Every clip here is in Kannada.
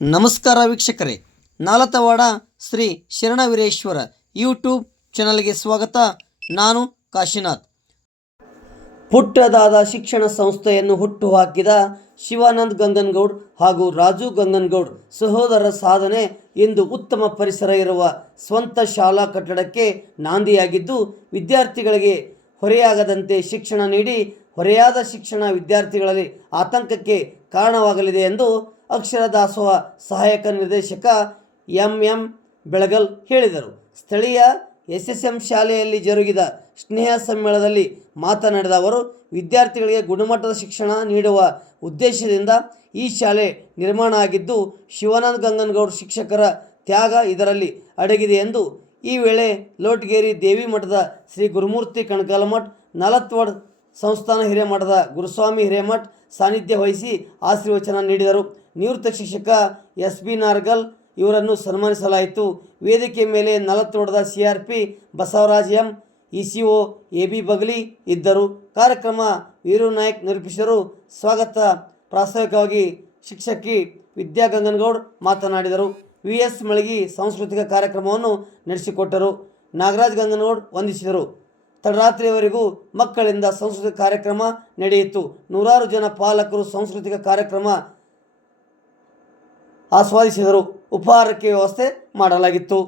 ನಮಸ್ಕಾರ ವೀಕ್ಷಕರೇ, ನಾಲತವಾಡ ಶ್ರೀ ಶರಣವೀರೇಶ್ವರ ಯೂಟ್ಯೂಬ್ ಚಾನಲ್ಗೆ ಸ್ವಾಗತ. ನಾನು ಕಾಶಿನಾಥ್. ಪುಟ್ಟದಾದ ಶಿಕ್ಷಣ ಸಂಸ್ಥೆಯನ್ನು ಹುಟ್ಟುಹಾಕಿದ ಶಿವಾನಂದ್ ಗಂಗನಗೌಡ್ ಹಾಗೂ ರಾಜು ಗಂಗನಗೌಡ್ ಸಹೋದರರ ಸಾಧನೆ ಇಂದು ಉತ್ತಮ ಪರಿಸರ ಇರುವ ಸ್ವಂತ ಶಾಲಾ ಕಟ್ಟಡಕ್ಕೆ ನಾಂದಿಯಾಗಿದ್ದು, ವಿದ್ಯಾರ್ಥಿಗಳಿಗೆ ಹೊರೆಯಾಗದಂತೆ ಶಿಕ್ಷಣ ನೀಡಿ ಹೊರೆಯಾದ ಶಿಕ್ಷಣ ವಿದ್ಯಾರ್ಥಿಗಳಲ್ಲಿ ಆತಂಕಕ್ಕೆ ಕಾರಣವಾಗಲಿದೆ ಎಂದು ಅಕ್ಷರ ದಾಸೋಹ ಸಹಾಯಕ ನಿರ್ದೇಶಕ ಎಂ ಬೆಳಗಲ್ ಹೇಳಿದರು. ಸ್ಥಳೀಯ SSM ಶಾಲೆಯಲ್ಲಿ ಜರುಗಿದ ಸ್ನೇಹ ಸಮ್ಮೇಳನದಲ್ಲಿ ಮಾತನಾಡಿದ ಅವರು, ವಿದ್ಯಾರ್ಥಿಗಳಿಗೆ ಗುಣಮಟ್ಟದ ಶಿಕ್ಷಣ ನೀಡುವ ಉದ್ದೇಶದಿಂದ ಈ ಶಾಲೆ ನಿರ್ಮಾಣ ಆಗಿದ್ದು, ಶಿವಾನಂದ ಗಂಗನಗೌಡ ಶಿಕ್ಷಕರ ತ್ಯಾಗ ಇದರಲ್ಲಿ ಅಡಗಿದೆ ಎಂದು ಈ ವೇಳೆ ಲೋಟಗೇರಿ ದೇವಿ ಮಠದ ಶ್ರೀ ಗುರುಮೂರ್ತಿ ಕಣಕಾಲಮಠ, ನಾಲತವಾಡ ಸಂಸ್ಥಾನ ಹಿರೇಮಠದ ಗುರುಸ್ವಾಮಿ ಹಿರೇಮಠ ಸಾನ್ನಿಧ್ಯ ವಹಿಸಿ ಆಶೀರ್ವಚನ ನೀಡಿದರು. ನಿವೃತ್ತ ಶಿಕ್ಷಕ SB ನಾರ್ಗಲ್ ಇವರನ್ನು ಸನ್ಮಾನಿಸಲಾಯಿತು. ವೇದಿಕೆ ಮೇಲೆ ನಾಲತವಾಡದ CRP Basavaraj M, ECO AB Bagali ಇದ್ದರು. ಕಾರ್ಯಕ್ರಮ ವೀರು ನಾಯಕ್ ನಿರೂಪಿಸಿದರು. ಸ್ವಾಗತ ಪ್ರಾಸ್ತಾವಿಕವಾಗಿ ಶಿಕ್ಷಕಿ ವಿದ್ಯಾ ಗಂಗನಗೌಡ್ ಮಾತನಾಡಿದರು. VS ಮಳಗಿ ಸಾಂಸ್ಕೃತಿಕ ಕಾರ್ಯಕ್ರಮವನ್ನು ನಡೆಸಿಕೊಟ್ಟರು. ನಾಗರಾಜ್ ಗಂಗನಗೌಡ್ ವಂದಿಸಿದರು. ತಡರಾತ್ರಿಯವರೆಗೂ ಮಕ್ಕಳಿಂದ ಸಾಂಸ್ಕೃತಿಕ ಕಾರ್ಯಕ್ರಮ ನಡೆಯಿತು. ನೂರಾರು ಜನ ಪಾಲಕರು ಸಾಂಸ್ಕೃತಿಕ ಕಾರ್ಯಕ್ರಮ ಆಸ್ವಾದಿಸಿದರು. ಉಪಹಾರಕ್ಕೆ ವ್ಯವಸ್ಥೆ ಮಾಡಲಾಗಿತ್ತು.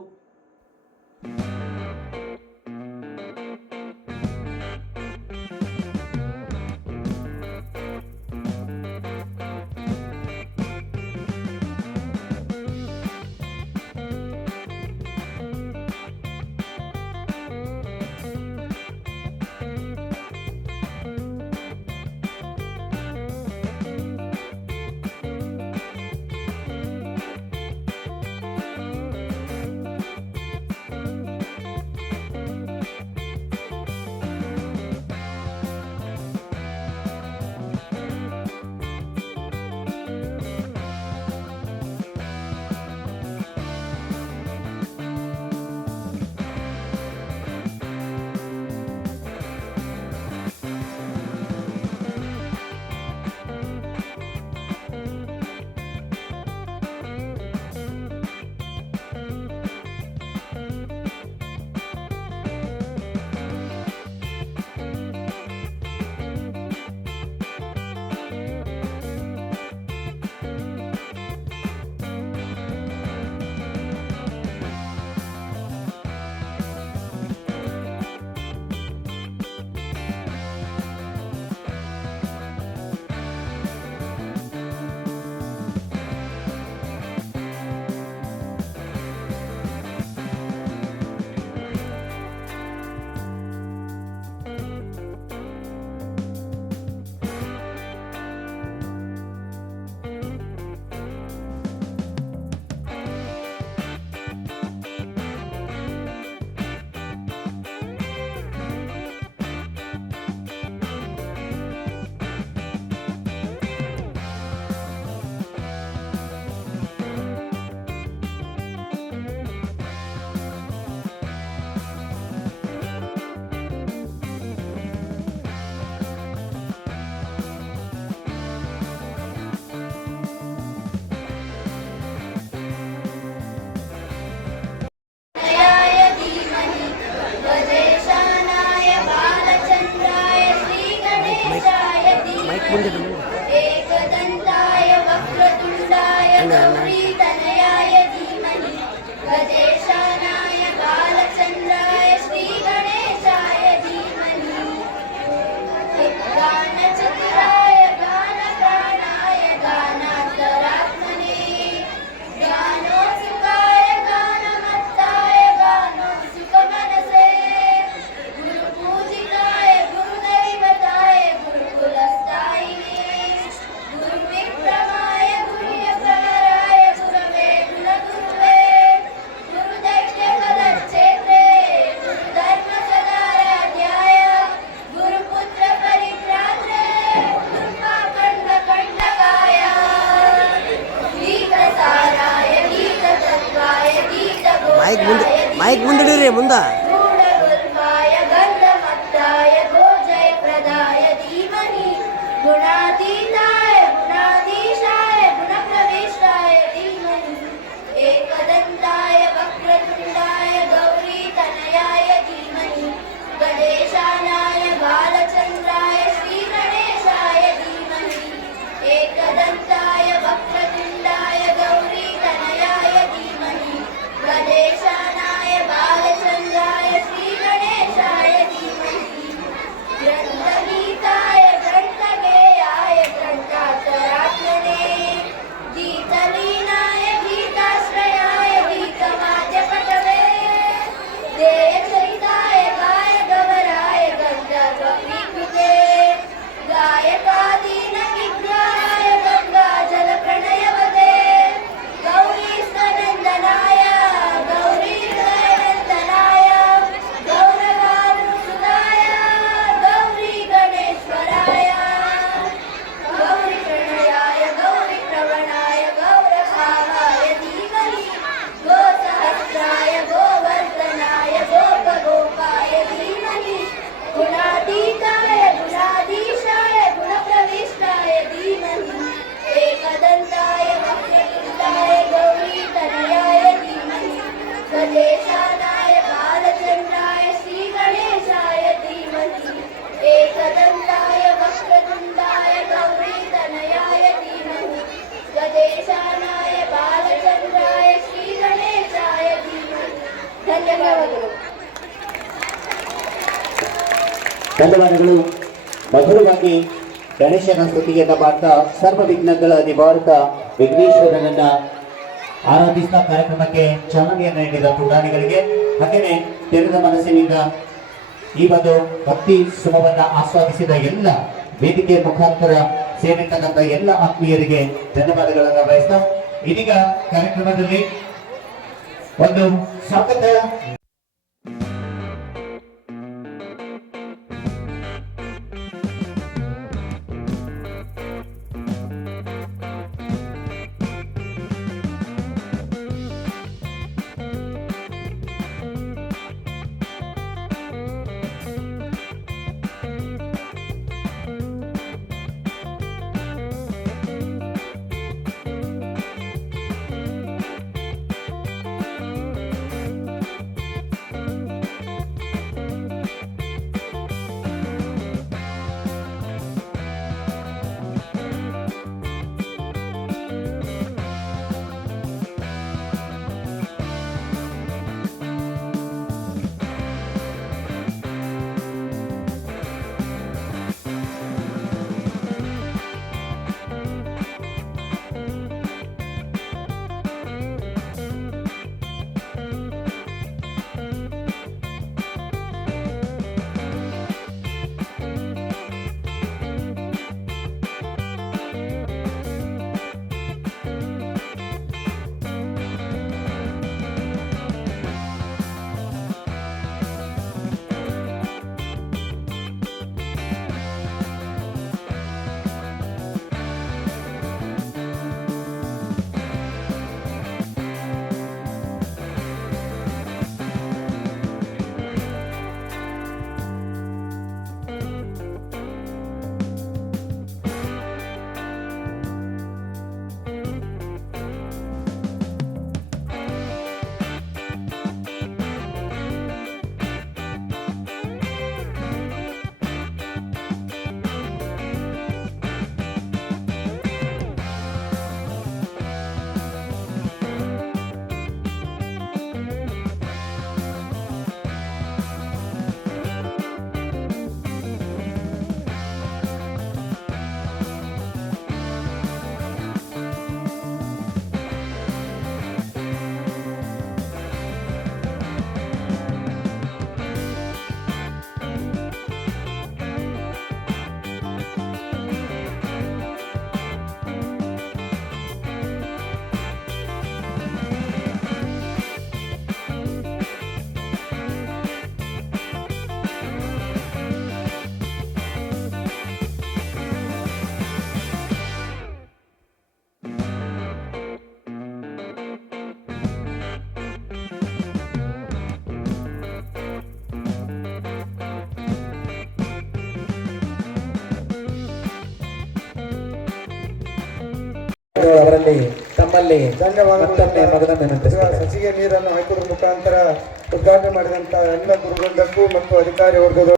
एकदन्ताय वक्रतुण्डाय गौरीतनयाय धीमहि गजेशानाय बालचन्द्राय श्रीगणेशाय धीमहि गानचतुराय गानप्राणाय गानान्तरात्मने ज्ञानोत्सुकाय गानमत्ताय गानोत्सुकमनसे गुरुपूजिताय गुरुदैवताय गुरुकुलस्थायिने गुरुविक्रमाय गुह्यप्रवराय गुरवे गुणगुरुवे गुरुदैत्यपदच्छेत्रे गुरुधर्मसदाराध्याय गुरुपुत्रपरिभ्रात्रे गुरुपाखण्डकण्टकाय गीतसाराय गीततत्त्वाय गीतगोप्ताय गूढगुल्फाय गन्धमत्ताय गोजयप्रदाय धीमहि गुणातीताय गुणाधीशाय गुणप्रविष्टाय धीमहि ಧನ್ಯವಾದಗಳು. ಮಧುರವಾಗಿ ಗಣೇಶನ ಸ್ತುತಿಯನ್ನು ಮಾಡ್ತಾ ಸರ್ವ ವಿಘ್ನಗಳ ನಿವಾರಕ ವಿಘ್ನೇಶ್ವರನನ್ನ ಆರಾಧಿಸಿದ ಕಾರ್ಯಕ್ರಮಕ್ಕೆ ಚಾಲನೆಯನ್ನು ನೀಡಿದ ಪುರಾಣಿಗಳಿಗೆ ಹಾಗೆಯೇ ತೆರೆದ ಮನಸ್ಸಿನಿಂದ ಈ ಒಂದು ಭಕ್ತಿ ಸುಮವನ್ನ ಆಸ್ವಾದಿಸಿದ ಎಲ್ಲ ವೇದಿಕೆ ಮುಖಾಂತರ ಸೇರಿರ್ತಕ್ಕಂಥ ಎಲ್ಲ ಆತ್ಮೀಯರಿಗೆ ಧನ್ಯವಾದಗಳನ್ನು ಬಯಸ್ತಾ ಇದೀಗ ಕಾರ್ಯಕ್ರಮದಲ್ಲಿ ಒಂದು ಸ್ವಾಗತ ಅವರಲ್ಲಿ ತಮ್ಮಲ್ಲಿ ಮತ್ತೊಮ್ಮೆ ಮಗದೊಮ್ಮೆ ವಿನಂತಿಸುತ್ತೇನೆ. ಸಸಿಗೆ ನೀರನ್ನು ಹಾಕುವುದರ ಮುಖಾಂತರ ಉದ್ಘಾಟನೆ ಮಾಡಿದಂತ ಎಲ್ಲ ಗುರುವೃಂದಕ್ಕೂ ಮತ್ತು ಅಧಿಕಾರಿ ವರ್ಗದ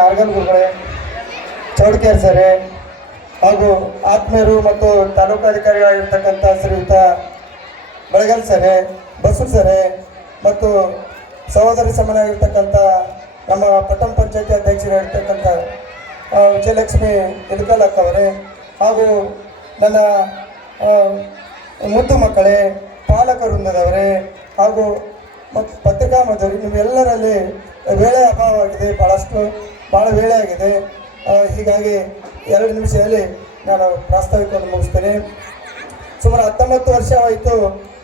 ನಾರ್ಗಲ್ ಗುರುಗಳೇ, ಚೌಡ್ಕೇರ್ ಸರೇ, ಹಾಗೂ ಆತ್ಮೀಯರು ಮತ್ತು ತಾಲೂಕಾಧಿಕಾರಿಗಳಾಗಿರ್ತಕ್ಕಂಥ ಶ್ರೀಯುತ ಬೆಳಗಲ್ ಸರೇ, ಬಸೂರ್ ಸರೇ ಮತ್ತು ಸಹೋದರಿ ಸಮನಾಗಿರ್ತಕ್ಕಂಥ ನಮ್ಮ ಪಟ್ಟಣ ಪಂಚಾಯತಿ ಅಧ್ಯಕ್ಷರಾಗಿರ್ತಕ್ಕಂಥ ವಿಜಯಲಕ್ಷ್ಮಿ ಇಳಕಲ್ ಅಕ್ಕವರೇ, ಹಾಗೂ ನನ್ನ ಮುದ್ದು ಮಕ್ಕಳೇ, ಪಾಲಕ ವೃಂದದವರೇ, ಹಾಗೂ ಮತ್ತು ಪತ್ರಿಕಾ ಮಾಧ್ಯಮ, ನಿಮ್ಮೆಲ್ಲರಲ್ಲಿ ವೇಳೆ ಅಭಾವವಾಗಿದೆ, ಭಾಳ ವೇಳೆ ಆಗಿದೆ. ಹೀಗಾಗಿ 2 ನಿಮಿಷದಲ್ಲಿ ನಾನು ಪ್ರಾಸ್ತಾವಿಕವನ್ನು ಮುಗಿಸ್ತೇನೆ. ಸುಮಾರು 19 ವರ್ಷವಾಯಿತು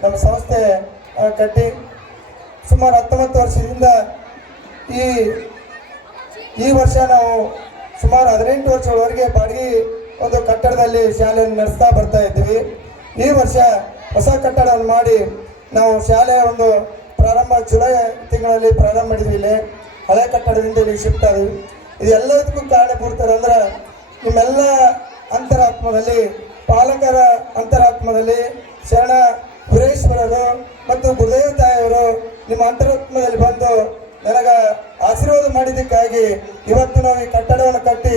ನಮ್ಮ ಸಂಸ್ಥೆ ಕಟ್ಟಿ. ಸುಮಾರು 19 ವರ್ಷದಿಂದ ಈ ವರ್ಷ ನಾವು ಸುಮಾರು 18 ವರ್ಷಗಳವರೆಗೆ ಬಾಡಿಗೆ ಒಂದು ಕಟ್ಟಡದಲ್ಲಿ ಶಾಲೆಯನ್ನು ನಡೆಸ್ತಾ ಬರ್ತಾ ಇದ್ದೀವಿ. ಈ ವರ್ಷ ಹೊಸ ಕಟ್ಟಡವನ್ನು ಮಾಡಿ ನಾವು ಶಾಲೆಯ ಒಂದು ಪ್ರಾರಂಭ ಜುಲೈ ತಿಂಗಳಲ್ಲಿ ಪ್ರಾರಂಭ ಮಾಡಿದ್ವಿ. ಇಲ್ಲಿ ಹಳೆ ಕಟ್ಟಡದಿಂದ ಇಲ್ಲಿ ಶಿಫ್ಟ್ ಆದ್ವಿ. ಇದು ಎಲ್ಲದಕ್ಕೂ ಕಾರಣಭೂತರಂದ್ರೆ ನಿಮ್ಮೆಲ್ಲ ಅಂತರಾತ್ಮದಲ್ಲಿ, ಪಾಲಕರ ಅಂತರಾತ್ಮದಲ್ಲಿ ಶರಣ ವೀರೇಶ್ವರರು ಮತ್ತು ಗುರುದೇವ ತಾಯಿಯವರು ನಿಮ್ಮ ಅಂತರಾತ್ಮದಲ್ಲಿ ಬಂದು ನನಗೆ ಆಶೀರ್ವಾದ ಮಾಡಿದ್ದಕ್ಕಾಗಿ ಇವತ್ತು ನಾವು ಈ ಕಟ್ಟಡವನ್ನು ಕಟ್ಟಿ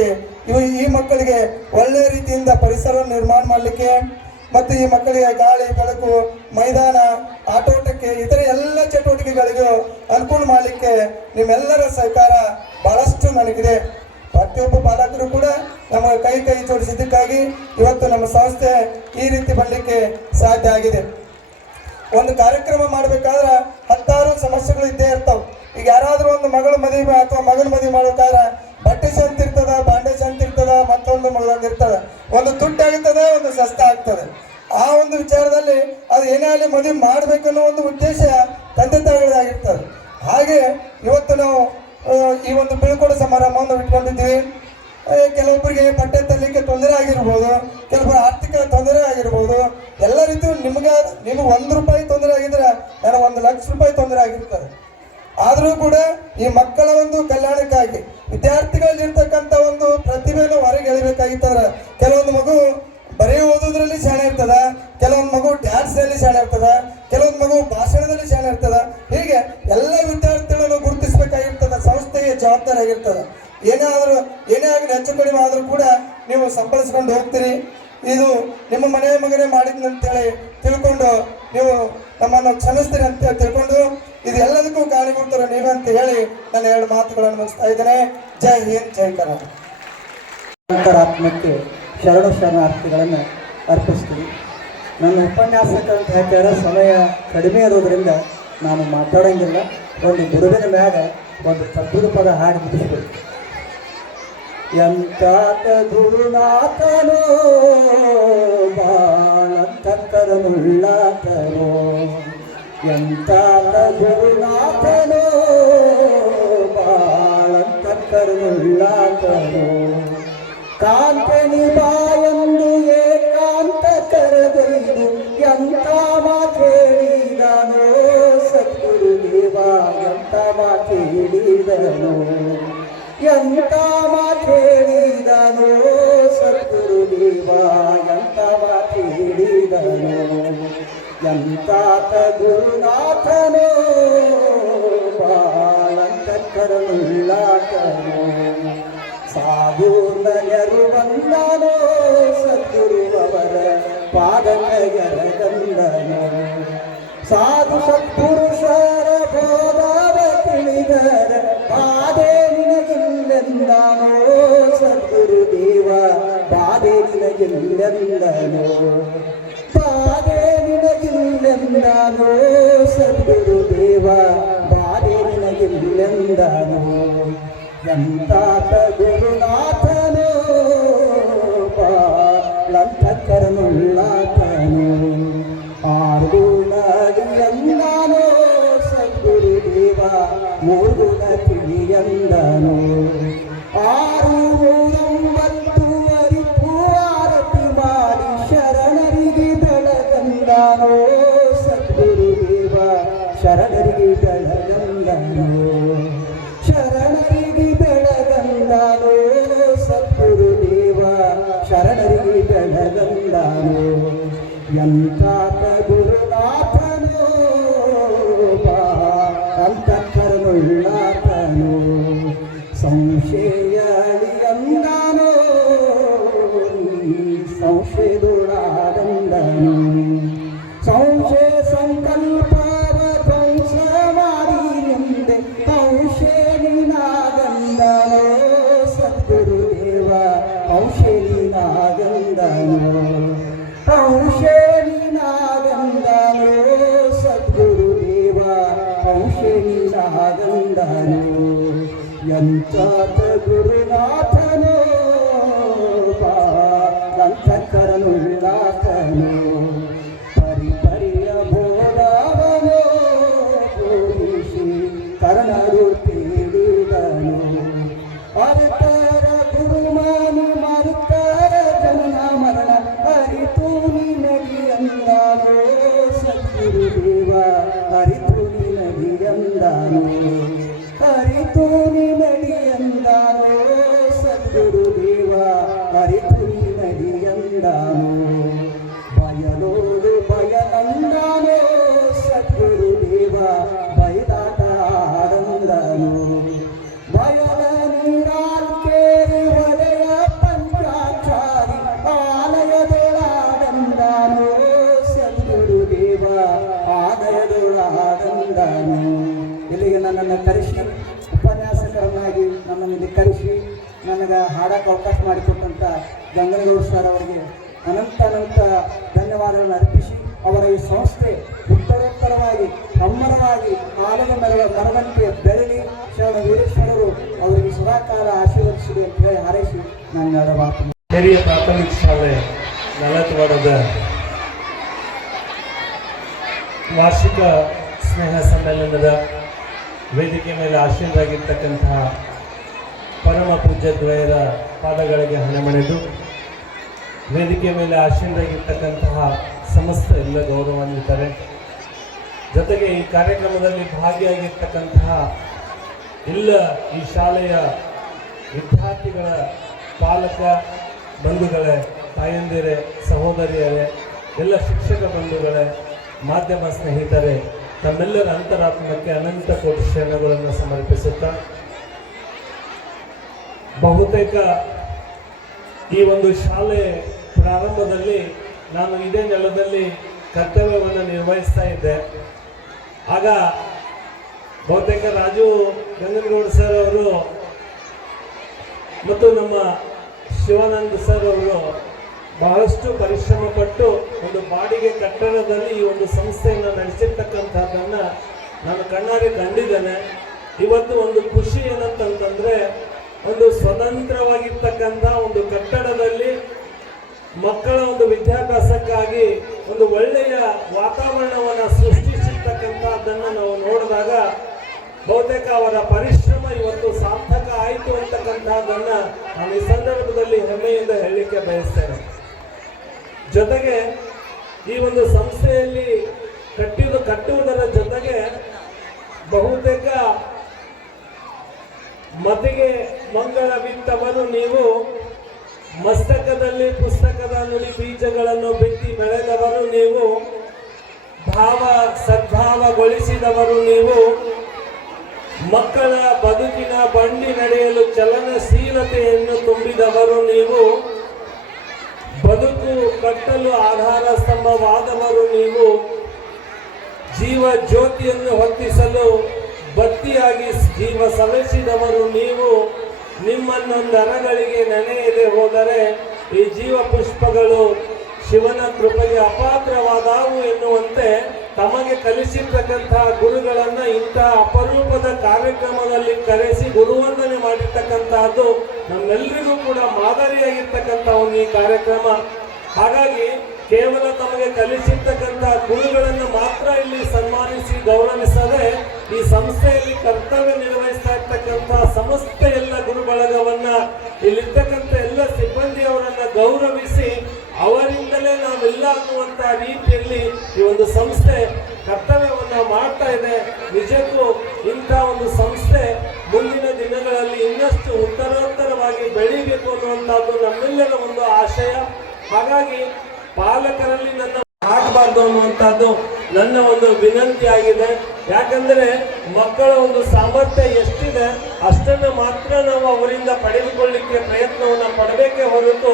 ಈ ಮಕ್ಕಳಿಗೆ ಒಳ್ಳೆಯ ರೀತಿಯಿಂದ ಪರಿಸರವನ್ನು ನಿರ್ಮಾಣ ಮಾಡಲಿಕ್ಕೆ ಮತ್ತು ಈ ಮಕ್ಕಳಿಗೆ ಗಾಳಿ, ಬೆಳಕು, ಮೈದಾನ, ಆಟೋಟಕ್ಕೆ, ಇತರ ಎಲ್ಲ ಚಟುವಟಿಕೆಗಳಿಗೂ ಅನುಕೂಲ ಮಾಡಲಿಕ್ಕೆ ನಿಮ್ಮೆಲ್ಲರ ಸಹಕಾರ ಬಹಳಷ್ಟು ನನಗಿದೆ. ಪ್ರತಿಯೊಬ್ಬ ಪಾಲಕರು ಕೂಡ ನಮ್ಮ ಕೈ ಜೋಡಿಸಿದ್ದಕ್ಕಾಗಿ ಇವತ್ತು ನಮ್ಮ ಸಂಸ್ಥೆ ಈ ರೀತಿ ಬರಲಿಕ್ಕೆ ಸಾಧ್ಯ ಆಗಿದೆ. ಒಂದು ಕಾರ್ಯಕ್ರಮ ಮಾಡಬೇಕಾದ್ರೆ 10 ಸಮಸ್ಯೆಗಳು ಇದ್ದೇ ಇರ್ತಾವೆ. ಈಗ ಯಾರಾದರೂ ಒಂದು ಮಗಳ ಮದುವೆ ಅಥವಾ ಮಗನ ಮದುವೆ ಮಾಡೋಕ್ಕಾದ್ರೆ ಬಟ್ಟೆ ಸಂತ ಇರ್ತದ, ಬಾಂಡೆ ಸಂತ ಇರ್ತದ, ಮತ್ತೊಂದು ಮಗಳೊಂದು ಇರ್ತದೆ. ಒಂದು ತುಟ್ಟಿ ಆಗ್ತದೆ, ಒಂದು ಸಸ್ತ ಆಗ್ತದೆ. ಆ ಒಂದು ವಿಚಾರದಲ್ಲಿ ಅದು ಏನೇ ಆಗಲಿ ಮದುವೆ ಮಾಡಬೇಕನ್ನೋ ಒಂದು ಉದ್ದೇಶ ತಂದೆ ತಾಯಿಗಳಾಗಿರ್ತದೆ. ಹಾಗೆ ಇವತ್ತು ನಾವು ಈ ಒಂದು ಬೀಳ್ಕೊಡೋ ಸಮಾರಂಭವನ್ನು ಇಟ್ಕೊಂಡಿದ್ದೀವಿ. ಕೆಲವೊಬ್ಬರಿಗೆ ಬಟ್ಟೆ ತರಲಿಕ್ಕೆ ತೊಂದರೆ ಆಗಿರ್ಬೋದು, ಕೆಲವೊಬ್ಬರು ಆರ್ಥಿಕ ತೊಂದರೆ ಆಗಿರ್ಬೋದು. ಎಲ್ಲ ರೀತಿಯೂ ನಿಮಗೆ ₹1 ತೊಂದರೆ ಆಗಿದ್ರೆ ನನಗೆ ₹1,00,000 ತೊಂದರೆ ಆಗಿರ್ತದೆ. ಆದರೂ ಕೂಡ ಈ ಮಕ್ಕಳ ಒಂದು ಕಲ್ಯಾಣಕ್ಕಾಗಿ ವಿದ್ಯಾರ್ಥಿಗಳಲ್ಲಿರ್ತಕ್ಕಂಥ ಒಂದು ಪ್ರತಿಭೆಯನ್ನು ಹೊರಗೆ ಎಳಿಬೇಕಾಗಿತ್ತಂದ್ರೆ ಕೆಲವೊಂದು ಮಗು ಬರೀ ಓದೋದ್ರಲ್ಲಿ ಶಾಣೆ ಇರ್ತದ, ಕೆಲವೊಂದು ಮಗು ಡ್ಯಾನ್ಸ್ನಲ್ಲಿ ಶಾಣೆ ಇರ್ತದ, ಕೆಲವೊಂದು ಮಗು ಭಾಷಣದಲ್ಲಿ ಶಾಣೆ ಇರ್ತದ. ಹೀಗೆ ಎಲ್ಲ ವಿದ್ಯಾರ್ಥಿಗಳನ್ನು ಗುರುತಿಸಬೇಕಾಗಿರ್ತದ. ಸಂಸ್ಥೆಗೆ ಜವಾಬ್ದಾರಿ ಆಗಿರ್ತದೆ. ಏನೇ ಆಗಲಿ ಹೆಚ್ಚು ಕಡಿಮೆ ಆದರೂ ಕೂಡ ನೀವು ಸಂಭಾಳಿಸ್ಕೊಂಡು ಹೋಗ್ತೀರಿ. ಇದು ನಿಮ್ಮ ಮನೆಯ ಮಗನೇ ಮಾಡಿದ್ನಂತೇಳಿ ತಿಳ್ಕೊಂಡು ನೀವು ನಮ್ಮನ್ನು ಕ್ಷಮಿಸ್ತೀರಿ ಅಂತ ತಿಳ್ಕೊಂಡು ಇದು ಎಲ್ಲದಕ್ಕೂ ಕಾರಣೀಭೂತರು ನೀವೇ ಅಂತ ಹೇಳಿ ನಾನು 2 ಮಾತುಗಳನ್ನು ಮುಗಿಸ್ತಾ ಇದ್ದೇನೆ. ಜೈ ಹಿಂದ್, ಜೈ ಕರ್ನಾಟಕ. ಅಂತರಾತ್ಮಕ್ಕೆ ಶರಣಾರ್ಥಿಗಳನ್ನು ಅರ್ಪಿಸ್ತೀವಿ. ನನ್ನ ಉಪನ್ಯಾಸಕ ಅಂತ ಹೇಳ್ತಾರೆ, ಸಮಯ ಕಡಿಮೆ ಇರೋದ್ರಿಂದ ನಾನು ಮಾತಾಡೋಂಗಿಲ್ಲ. ಒಂದು ಗುರುವಿನ ಮ್ಯಾಗ ಒಂದು ತದ್ಭುತ ಪದ ಹಾಡಿ ಮುಗಿಸ್ಬೇಕು. ಎಂತಾತ ಗುರುನಾಥನೋ ಬಾಳಂತಕರನುಳ್ಳಾತನೋ, ಎಂತಾತ ಗುರುನಾಥನೋ ಬಾಳಂತಕರನುಳ್ಳಾತನೋ, ಕಾಂತನಿ ಬಾಯಂದು ಏಕಾಂತ ಕರೆದೊಯ್ದು ಎಂತ ಮಾತೇಳಿದನೋ ಸದ್ಗುರುದೇವ, ಎಂತ ಮಾತೇಳಿದನೋ, ಎಂತ ಮಾತೇಳಿದನೋ ಸದ್ಗುರುದೇವ, ಎಂತ ಮಾತೇಳಿದನೋ, ಎಂತಾತ ಗುರುನಾಥನೋ ಬಾಳಂತಕರನುಳ್ಳಾತನೋ, ಸಾಧು ನಯರು ಬಂದನೋ ಸದ್ಗುರುವವರ ಪಾದಗರಗಂದನೋ, ಸಾಧು ಸತ್ಪುರುಷರ ಬೋಧವ ತಿಳಿದರ ಬಾಧೆ ನಿನಗಿಲ್ಲೆಂದನೋ ಸದ್ಗುರುದೇವ, ಬಾಧೆ ನಿನಗಿಲ್ಲೆಂದನೋ, ಬಾಧೆ ನಿನಗಿಲ್ಲೆಂದನೋ ಸದ್ಗುರುದೇವ, ಬಾಧೆ ನಿನಗಿಲ್ಲೆಂದನೋ, ಎಂತಾತ ಗುರುನಾಥನೋ ಬಾಳಂತಕರನುಳ್ಳಾತನೋ, ಆರ್ಗುಣಡಿಯಂದನೋ ಸದ್ಗುರುದೇವ, ಮೂರ್ಗುಣ ತಿಳಿಯಂದನೋ, 639 ಅರಿತು ಆರತಿ ಮಾಡಿ ಶರಣರಿಗೆ ಬೆಳಗಂದನೋ ಸದ್ಗುರುದೇವ, ಶರಣರಿಗೆ ಬೆಳಗಂದನೋ, ಶರಣರಿಗೆ ಬೆಳಗಂದನೋ ಸದ್ಗುರುದೇವ, ಶರಣರಿಗೆ ಬೆಳಗಂದನೋ, ಎಂತಾತ ಗುರುನಾಥನೋ ಬಾಳಂತಕರನುಳ್ಳಾತನೋ, ಸಂಶಯ ಸಂಶಯದೊಳಾದಂದನು ಸಂಶಯ ಸಂಕಲ್ಪವ ಧ್ವಂಸ ಮಾಡಿ ಮುಂದೆ ಔಷಧಿನಾಗಂದನೋ ಸದ್ಗುರುದೇವ ಔಷಧಿನಾಗಂದನೋ ಔಷಧಿನಾಗಂದನೋ ಸದ್ಗುರುದೇವ ಔಷಧಿನಾಗಂದನೋ ಎಂತಾತ ಗುರುನಾಥನೋ ಅಂತಃಕರನುಳ್ಳಾತನೋ ಪರಿಪರಿಯ ಬೋಧವನೋ ಬೋಧಿಸಿ ಕರ್ಣರು ತಿಳಿದನು ಅರ್ತರ ಗುರುಮಾನು ಮರುತ್ತರ ಜನ ಮರಣ ಅರಿತು ನಿನಗಿಯಂದಾನೋ ಸದ್ಗುರುದೇವ ಅರಿತು ನಿನಗಿಯಂದಾನೋ ಅರಿತು ನಿನಗಿಯಂದಾನೋ ಸದ್ಗುರುದೇವ ಅರಿತು ನಿನಗಿಯಂದಾನೋ ಬಯಲೋಡು ಬಯಲಂದಾನೋ ಸದ್ಗುರುದೇವ ಬಯಲಾಟ ಆಡಂದನು ಬಯಲ ನೀರಾಲ್ಕೇರಿ ಒಡೆಯ ಪಂಚಾಚಾರಿ ಆಲಯದೊಳಾಡಂದನು ಸದ್ಗುರುದೇವ ಆಲಯದೊಳಾಡಂದನು. ಇಲ್ಲಿಗೆ ನನ್ನನ್ನು ಕರೆಸಿ ಉಪನ್ಯಾಸಕರನ್ನಾಗಿ ನನ್ನನ್ನು ಇಲ್ಲಿ ಕರೆಸಿ ನನಗೆ ಹಾಡಕ್ಕೆ ಅವಕಾಶ ಮಾಡಿಕೊಟ್ಟಂಥ ಗಂಗನಗೌಡ ಸರ್ ಅವರಿಗೆ ಅನಂತ ಧನ್ಯವಾದಗಳನ್ನು ಅರ್ಪಿಸಿ ಅವರ ಈ ಸಂಸ್ಥೆ ಉತ್ತರೋತ್ತರವಾಗಿ ಅಮ್ಮರವಾಗಿ ಆಲದ ಮರದಂತೆ ಬೆಳಲಿ ಶರಣ ವೀರೇಶ್ವರರು ಅವರಿಗೆ ಸದಾಕಾಲ ಆಶೀರ್ವದಿಸಲಿ ಅಂತ ಹೇಳಿ ಹಾರೈಸಿ ನನ್ನ ಮಾತು. ಹಿರಿಯ ಪ್ರಾಥಮಿಕ ಶಾಲೆ ನಲತ್ವಾಡದ ವಾರ್ಷಿಕ ಸ್ನೇಹ ಸಮ್ಮೇಳನದ ವೇದಿಕೆ ಮೇಲೆ ಆಶೀರ್ವಾಗಿರ್ತಕ್ಕಂತಹ ಪರಮ ಪೂಜ್ಯ ದ್ವಯರ ಪಾದಗಳಿಗೆ ಹಣೆಮಣೆದು ವೇದಿಕೆ ಮೇಲೆ ಆಶೀರ್ವಾಗಿರ್ತಕ್ಕಂತಹ ಸಮಸ್ತ ಎಲ್ಲ ಗೌರವಾನ್ವಿತರೆ, ಜೊತೆಗೆ ಈ ಕಾರ್ಯಕ್ರಮದಲ್ಲಿ ಭಾಗಿಯಾಗಿರ್ತಕ್ಕಂತಹ ಎಲ್ಲ ಈ ಶಾಲೆಯ ವಿದ್ಯಾರ್ಥಿಗಳ ಪಾಲಕ ಬಂಧುಗಳೇ, ತಾಯಂದಿರೇ, ಸಹೋದರಿಯರೇ, ಎಲ್ಲ ಶಿಕ್ಷಕ ಬಂಧುಗಳೇ, ಮಾಧ್ಯಮ ಸ್ನೇಹಿತರೆ, ತಮ್ಮೆಲ್ಲರ ಅಂತರಾತ್ಮಕ್ಕೆ ಅನಂತ ಕೋಟಿ ಶರಣಗಳನ್ನು ಸಮರ್ಪಿಸುತ್ತಾ ಬಹುತೇಕ ಈ ಒಂದು ಶಾಲೆ ಪ್ರಾರಂಭದಲ್ಲಿ ನಾನು ಇದೇ ನೆಲದಲ್ಲಿ ಕರ್ತವ್ಯವನ್ನು ನಿರ್ವಹಿಸ್ತಾ ಇದ್ದೆ. ಆಗ ಬಹುತೇಕ ರಾಜು ಗಂಗನಗೌಡ ಸರ್ ಅವರು ಮತ್ತು ನಮ್ಮ ಶಿವಾನಂದ ಸರ್ ಅವರು ಬಹಳಷ್ಟು ಪರಿಶ್ರಮ ಪಟ್ಟು ಒಂದು ಬಾಡಿಗೆ ಕಟ್ಟಡದಲ್ಲಿ ಈ ಒಂದು ಸಂಸ್ಥೆಯನ್ನು ನಡೆಸಿರ್ತಕ್ಕಂಥದ್ದನ್ನು ನಾನು ಕಣ್ಣಾರೆ ಕಂಡಿದ್ದೇನೆ. ಇವತ್ತು ಒಂದು ಖುಷಿ ಏನಂತಂದ್ರೆ, ಒಂದು ಸ್ವತಂತ್ರವಾಗಿರ್ತಕ್ಕಂಥ ಒಂದು ಕಟ್ಟಡದಲ್ಲಿ ಮಕ್ಕಳ ಒಂದು ವಿದ್ಯಾಭ್ಯಾಸಕ್ಕಾಗಿ ಒಂದು ಒಳ್ಳೆಯ ವಾತಾವರಣವನ್ನು ಸೃಷ್ಟಿಸಿರ್ತಕ್ಕಂಥದ್ದನ್ನು ನಾವು ನೋಡಿದಾಗ ಬಹುತೇಕ ಅವರ ಪರಿಶ್ರಮ ಇವತ್ತು ಸಾರ್ಥಕ ಆಯಿತು ಅಂತಕ್ಕಂಥದ್ದನ್ನು ನಾನು ಈ ಸಂದರ್ಭದಲ್ಲಿ ಹೆಮ್ಮೆಯಿಂದ ಹೇಳಲಿಕ್ಕೆ ಬಯಸ್ತೇನೆ. ಜೊತೆಗೆ ಈ ಒಂದು ಸಂಸ್ಥೆಯಲ್ಲಿ ಕಟ್ಟುವುದರ ಜೊತೆಗೆ ಬಹುತೇಕ ಮತಿಗೆ ಮಂಗಳವಿತ್ತವರು ನೀವು, ಮಸ್ತಕದಲ್ಲಿ ಪುಸ್ತಕದ ನುಡಿ ಬೀಜಗಳನ್ನು ಬಿತ್ತಿ ಬೆಳೆದವರು ನೀವು, ಸದ್ಭಾವಗೊಳಿಸಿದವರು ನೀವು, ಮಕ್ಕಳ ಬದುಕಿನ ಬಂಡಿ ನಡೆಯಲು ಚಲನಶೀಲತೆಯನ್ನು ತುಂಬಿದವರು ನೀವು, ಬದುಕು ಕಟ್ಟಲು ಆಧಾರ ಸ್ತಂಭವಾದವರು ನೀವು, ಜೀವ ಜ್ಯೋತಿಯನ್ನು ಹೊತ್ತಿಸಲು ಬತ್ತಿಯಾಗಿ ಜೀವ ಸವೆಸಿದವರು ನೀವು. ನಿಮ್ಮನ್ನು ನರಗಳಿಗೆ ನೆನೆಯದೆ ಹೋದರೆ ಈ ಜೀವ ಪುಷ್ಪಗಳು ಶಿವನ ಕೃಪೆಗೆ ಅಪಾತ್ರವಾದವು ಎನ್ನುವಂತೆ ತಮಗೆ ಕಲಿಸಿರ್ತಕ್ಕಂತಹ ಗುರುಗಳನ್ನು ಇಂತಹ ಅಪರೂಪದ ಕಾರ್ಯಕ್ರಮದಲ್ಲಿ ಕರೆಸಿ ಗುರುವಂದನೆ ಮಾಡಿರ್ತಕ್ಕಂತಹದ್ದು ನಮ್ಮೆಲ್ಲರಿಗೂ ಕೂಡ ಮಾದರಿಯಾಗಿರ್ತಕ್ಕಂಥ ಒಂದು ಈ ಕಾರ್ಯಕ್ರಮ. ಹಾಗಾಗಿ ಕೇವಲ ತಮಗೆ ಕಲಿಸಿರ್ತಕ್ಕಂತಹ ಗುರುಗಳನ್ನು ಮಾತ್ರ ಇಲ್ಲಿ ಸನ್ಮಾನಿಸಿ ಗೌರವಿಸದೆ ಈ ಸಂಸ್ಥೆಯಲ್ಲಿ ಕರ್ತವ್ಯ ನಿರ್ವಹಿಸ್ತಾ ಇರ್ತಕ್ಕಂತಹ ಸಮಸ್ತ ಎಲ್ಲ ಗುರು ಬಳಗವನ್ನ, ಇಲ್ಲಿರ್ತಕ್ಕಂಥ ಎಲ್ಲ ಸಿಬ್ಬಂದಿಯವರನ್ನ ಗೌರವಿಸಿ ಅವರಿಂದಲೇ ನಾವೆಲ್ಲ ಅನ್ನುವಂತಹ ರೀತಿಯಲ್ಲಿ ಈ ಒಂದು ಸಂಸ್ಥೆ ಕರ್ತವ್ಯವನ್ನ ಮಾಡ್ತಾ ಇದೆ. ನಿಜಕ್ಕೂ ಇಂಥ ಒಂದು ಸಂಸ್ಥೆ ಮುಂದಿನ ದಿನಗಳಲ್ಲಿ ಇನ್ನಷ್ಟು ಉತ್ತರೋತ್ತರವಾಗಿ ಬೆಳೀಬೇಕು ಅನ್ನುವಂಥದ್ದು ನಮ್ಮೆಲ್ಲರ ಒಂದು ಆಶಯ. ಹಾಗಾಗಿ ಪಾಲಕರಲ್ಲಿ ನನ್ನ ಹಾಕಬಾರ್ದು ಅನ್ನುವಂಥದ್ದು ನನ್ನ ಒಂದು ವಿನಂತಿ ಆಗಿದೆ. ಯಾಕಂದರೆ ಮಕ್ಕಳ ಒಂದು ಸಾಮರ್ಥ್ಯ ಎಷ್ಟಿದೆ ಅಷ್ಟನ್ನು ಮಾತ್ರ ನಾವು ಅವರಿಂದ ಪಡೆದುಕೊಳ್ಳಿಕ್ಕೆ ಪ್ರಯತ್ನವನ್ನು ಪಡಬೇಕೇ ಹೊರತು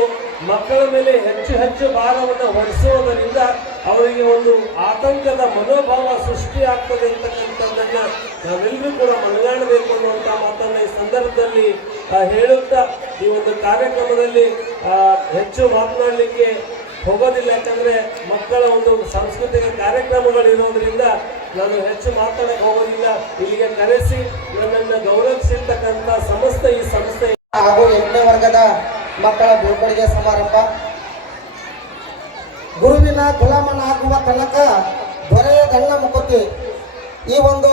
ಮಕ್ಕಳ ಮೇಲೆ ಹೆಚ್ಚು ಹೆಚ್ಚು ಭಾರವನ್ನು ಹೊರಿಸುವುದರಿಂದ ಅವರಿಗೆ ಒಂದು ಆತಂಕದ ಮನೋಭಾವ ಸೃಷ್ಟಿಯಾಗ್ತದೆ ಅಂತಕ್ಕಂಥದ್ದನ್ನು ನಾವೆಲ್ಲರೂ ಕೂಡ ಮನಗಾಣಬೇಕು ಅನ್ನುವಂಥ ಮಾತನ್ನು ಈ ಸಂದರ್ಭದಲ್ಲಿ ಹೇಳುತ್ತಾ ಈ ಒಂದು ಕಾರ್ಯಕ್ರಮದಲ್ಲಿ ಹೆಚ್ಚು ಮಾತನಾಡಲಿಕ್ಕೆ ಹೋಗೋದಿಲ್ಲ. ಯಾಕಂದರೆ ಮಕ್ಕಳ ಒಂದು ಸಾಂಸ್ಕೃತಿಕ ಕಾರ್ಯಕ್ರಮಗಳಿರೋದ್ರಿಂದ ನಾನು ಹೆಚ್ಚು ಮಾತಾಡಕ್ಕೆ ಹೋಗೋದಿಲ್ಲ. ಇಲ್ಲಿಗೆ ಕರೆಸಿ ನನ್ನನ್ನು ಗೌರವಿಸಿರ್ತಕ್ಕಂಥ ಈ ಸಂಸ್ಥೆ ಹಾಗೂ 8ನೇ ವರ್ಗದ ಮಕ್ಕಳ ಬೀಳ್ಕೊಡುಗೆ ಸಮಾರಂಭ. ಗುರುವಿನ ಗುಲಾಮನಾಗುವ ತನಕ ದೊರೆಯ ಗಣ್ಣ ಮುಕುತಿ. ಈ ಒಂದು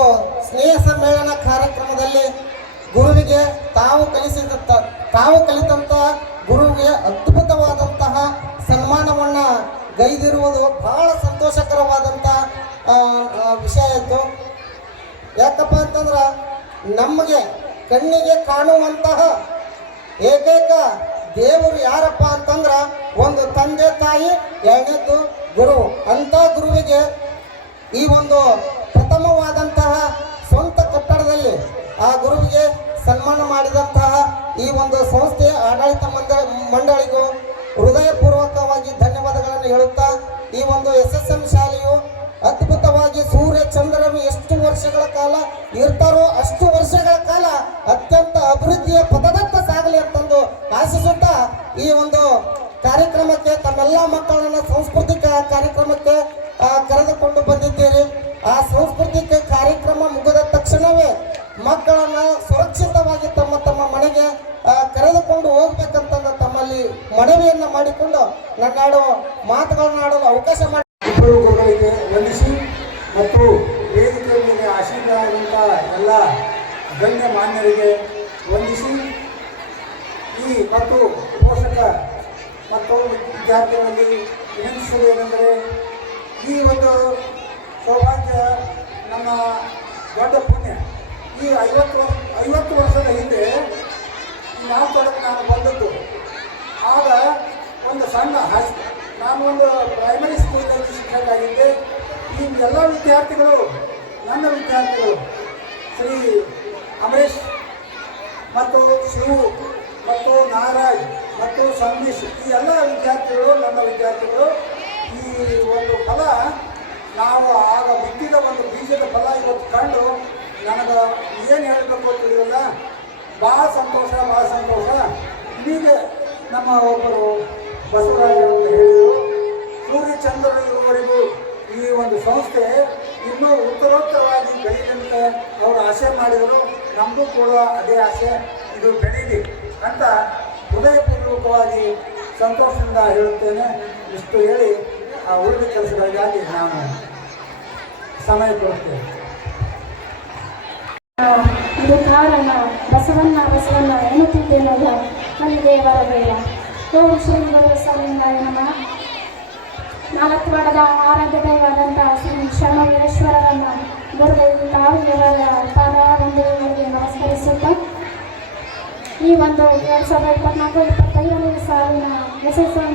ಸ್ನೇಹ ಸಮ್ಮೇಳನ ಕಾರ್ಯಕ್ರಮದಲ್ಲಿ ಗುರುವಿಗೆ ತಾವು ಕಲಿತಂತ ಗುರುವಿಗೆ ಅದ್ಭುತವಾದಂತಹ ಸನ್ಮಾನವನ್ನು ಗೈದಿರುವುದು ಬಹಳ ಸಂತೋಷಕರವಾದಂಥ ವಿಷಯ ಇತ್ತು. ಯಾಕಪ್ಪ ಅಂತಂದ್ರೆ ನಮಗೆ ಕಣ್ಣಿಗೆ ಕಾಣುವಂತಹ ಏಕೈಕ ದೇವರು ಯಾರಪ್ಪ ಅಂತಂದ್ರೆ ಒಂದು ತಂದೆ ತಾಯಿ, ಎರಡನೇದ್ದು ಗುರು. ಅಂಥ ಗುರುವಿಗೆ ಈ ಒಂದು ಪ್ರಥಮವಾದಂತಹ ಸ್ವಂತ ಕಟ್ಟಡದಲ್ಲಿ ಆ ಗುರುವಿಗೆ ಸನ್ಮಾನ ಮಾಡಿದಂತಹ ಈ ಒಂದು ಸಂಸ್ಥೆಯ ಆಡಳಿತ ಮಂಡಳಿಗೂ ಹೃದಯಪೂರ್ವಕವಾಗಿ ಧನ್ಯವಾದಗಳನ್ನು ಹೇಳುತ್ತಾ, ಈ ಒಂದು SSM ಶಾಲೆಯು ಅದ್ಭುತವಾಗಿ ಸೂರ್ಯ ಚಂದ್ರರು ಎಷ್ಟು ವರ್ಷಗಳ ಕಾಲ ಇರ್ತಾರೋ ಅಷ್ಟು ವರ್ಷಗಳ ಕಾಲ ಅತ್ಯಂತ ಅಭಿವೃದ್ಧಿಯ ಪಥದತ್ತ ಸಾಗಲಿ ಅಂತಂದು ಆಶಿಸುತ್ತಾ ಈ ಒಂದು ಕಾರ್ಯಕ್ರಮಕ್ಕೆ ತಮ್ಮೆಲ್ಲ ಮಕ್ಕಳನ್ನ ಸಾಂಸ್ಕೃತಿಕ ಕಾರ್ಯಕ್ರಮಕ್ಕೆ ಕರೆದುಕೊಂಡು ಬಂದಿದ್ದೀರಿ. ಆ ಸಾಂಸ್ಕೃತಿಕ ಕಾರ್ಯಕ್ರಮ ಮುಗಿದ ತಕ್ಷಣವೇ ಮಕ್ಕಳನ್ನ ಸುರಕ್ಷಿತವಾಗಿ ತಮ್ಮ ತಮ್ಮ ಮನೆಗೆ ಕರೆದುಕೊಂಡು ಹೋಗ್ಬೇಕಂತಂದ ತಮ್ಮಲ್ಲಿ ಮನವಿಯನ್ನ ಮಾಡಿಕೊಂಡು ನನ್ನಾಡೋ ಮಾತುಗಳನ್ನ ಆಡಲು ಅವಕಾಶ ಮಾಡಿ ಇಬ್ಬರು ಗುರುಗಳಿಗೆ ವಂದಿಸಿ ಮತ್ತು ವೇದಿಕೆ ಮೇಲೆ ಆಶೀರ್ವಾದಂಥ ಎಲ್ಲ ಗಣ್ಯ ಮಾನ್ಯರಿಗೆ ವಂದಿಸಿ ಮತ್ತು ಪೋಷಕ ಮತ್ತು ವಿದ್ಯಾರ್ಥಿಗಳಲ್ಲಿ ವಿನಂತಿಸುವುದೇನೆಂದರೆ ಈ ಒಂದು ಸೌಭಾಗ್ಯ ನಮ್ಮ ದೊಡ್ಡ ಪುಣ್ಯ. ಈ 50 ವರ್ಷದ ಹಿಂದೆ ನಾವು ನಾನು ಬಂದದ್ದು. ಆಗ ಒಂದು ಸಣ್ಣ ನಾನು ಒಂದು ಪ್ರೈಮರಿ ಸ್ಕೂಲಲ್ಲಿ ಶಿಕ್ಷಕರಾಗಿದ್ದೆ. ಈ ಎಲ್ಲ ವಿದ್ಯಾರ್ಥಿಗಳು ನನ್ನ ವಿದ್ಯಾರ್ಥಿಗಳು ಶ್ರೀ ಅಮರೇಶ್ ಮತ್ತು ಶಿವು ಮತ್ತು ನಾರಾಯಣ್ ಮತ್ತು ಸಂದೀಶ್, ಈ ಎಲ್ಲ ವಿದ್ಯಾರ್ಥಿಗಳು ನನ್ನ ವಿದ್ಯಾರ್ಥಿಗಳು. ಈ ಒಂದು ಫಲ ನಾವು ಆಗ ಬಿತ್ತಿದ ಒಂದು ಬೀಜದ ಫಲ ಇವತ್ತು ಕಂಡು ನನಗೆ ಏನು ಹೇಳಬೇಕು ತಿಳಿದಿಲ್ಲ. ಭಾಳ ಸಂತೋಷ. ಹೀಗೆ ನಮ್ಮ ಒಬ್ಬರು ಬಸವರಾಜ ಅಂತ ಹೇಳಿದರು, ಸೂರ್ಯಚಂದ್ರರು ಇರುವವರೆಗೂ ಈ ಒಂದು ಸಂಸ್ಥೆ ಇನ್ನೂ ಉತ್ತರೋತ್ತರವಾಗಿ ಬೆಳೀಲಿಂತ ಅವರು ಆಸೆ ಮಾಡಿದರು. ನಮಗೂ ಕೂಡ ಅದೇ ಆಸೆ, ಇದು ಬೆಳೀಲಿ ಅಂತ ಹೃದಯಪೂರ್ವಕವಾಗಿ ಸಂತೋಷದಿಂದ ಹೇಳುತ್ತೇನೆ. ಇಷ್ಟು ಹೇಳಿ ಆ ಉಳಿದ ಕೆಲಸಗಳಿಗಾಗಿ ನಾನು ಸಮಯ ಕೊಡುತ್ತೇನೆ. ಇದು ಕಾರಣ ಬಸವಣ್ಣ ಎನ್ನುತ್ತಿದ್ದೇನಲ್ಲ ಅಲ್ಲಿ ದೇವರ ಬೇಡ. ಓಂ ಶ್ರೀ ಬಸವಲಿಂಗಾಯ ನಮಃ. ನಾಲ್ಕವಾಡದ ಆರಾಧ್ಯ ದೈವವಾದಂತಹ ಶ್ರೀ ಶರಣೇಶ್ವರರನ್ನು ಗುರುದೇವಿ ತಾಯಿಯವರ ಪಾದಾವಂದನೆಗಳಿಗೆ ನಮಸ್ಕರಿಸುತ್ತಾ ಈ ಒಂದು 2024-25ನೇ ಸಾಲಿನ SSM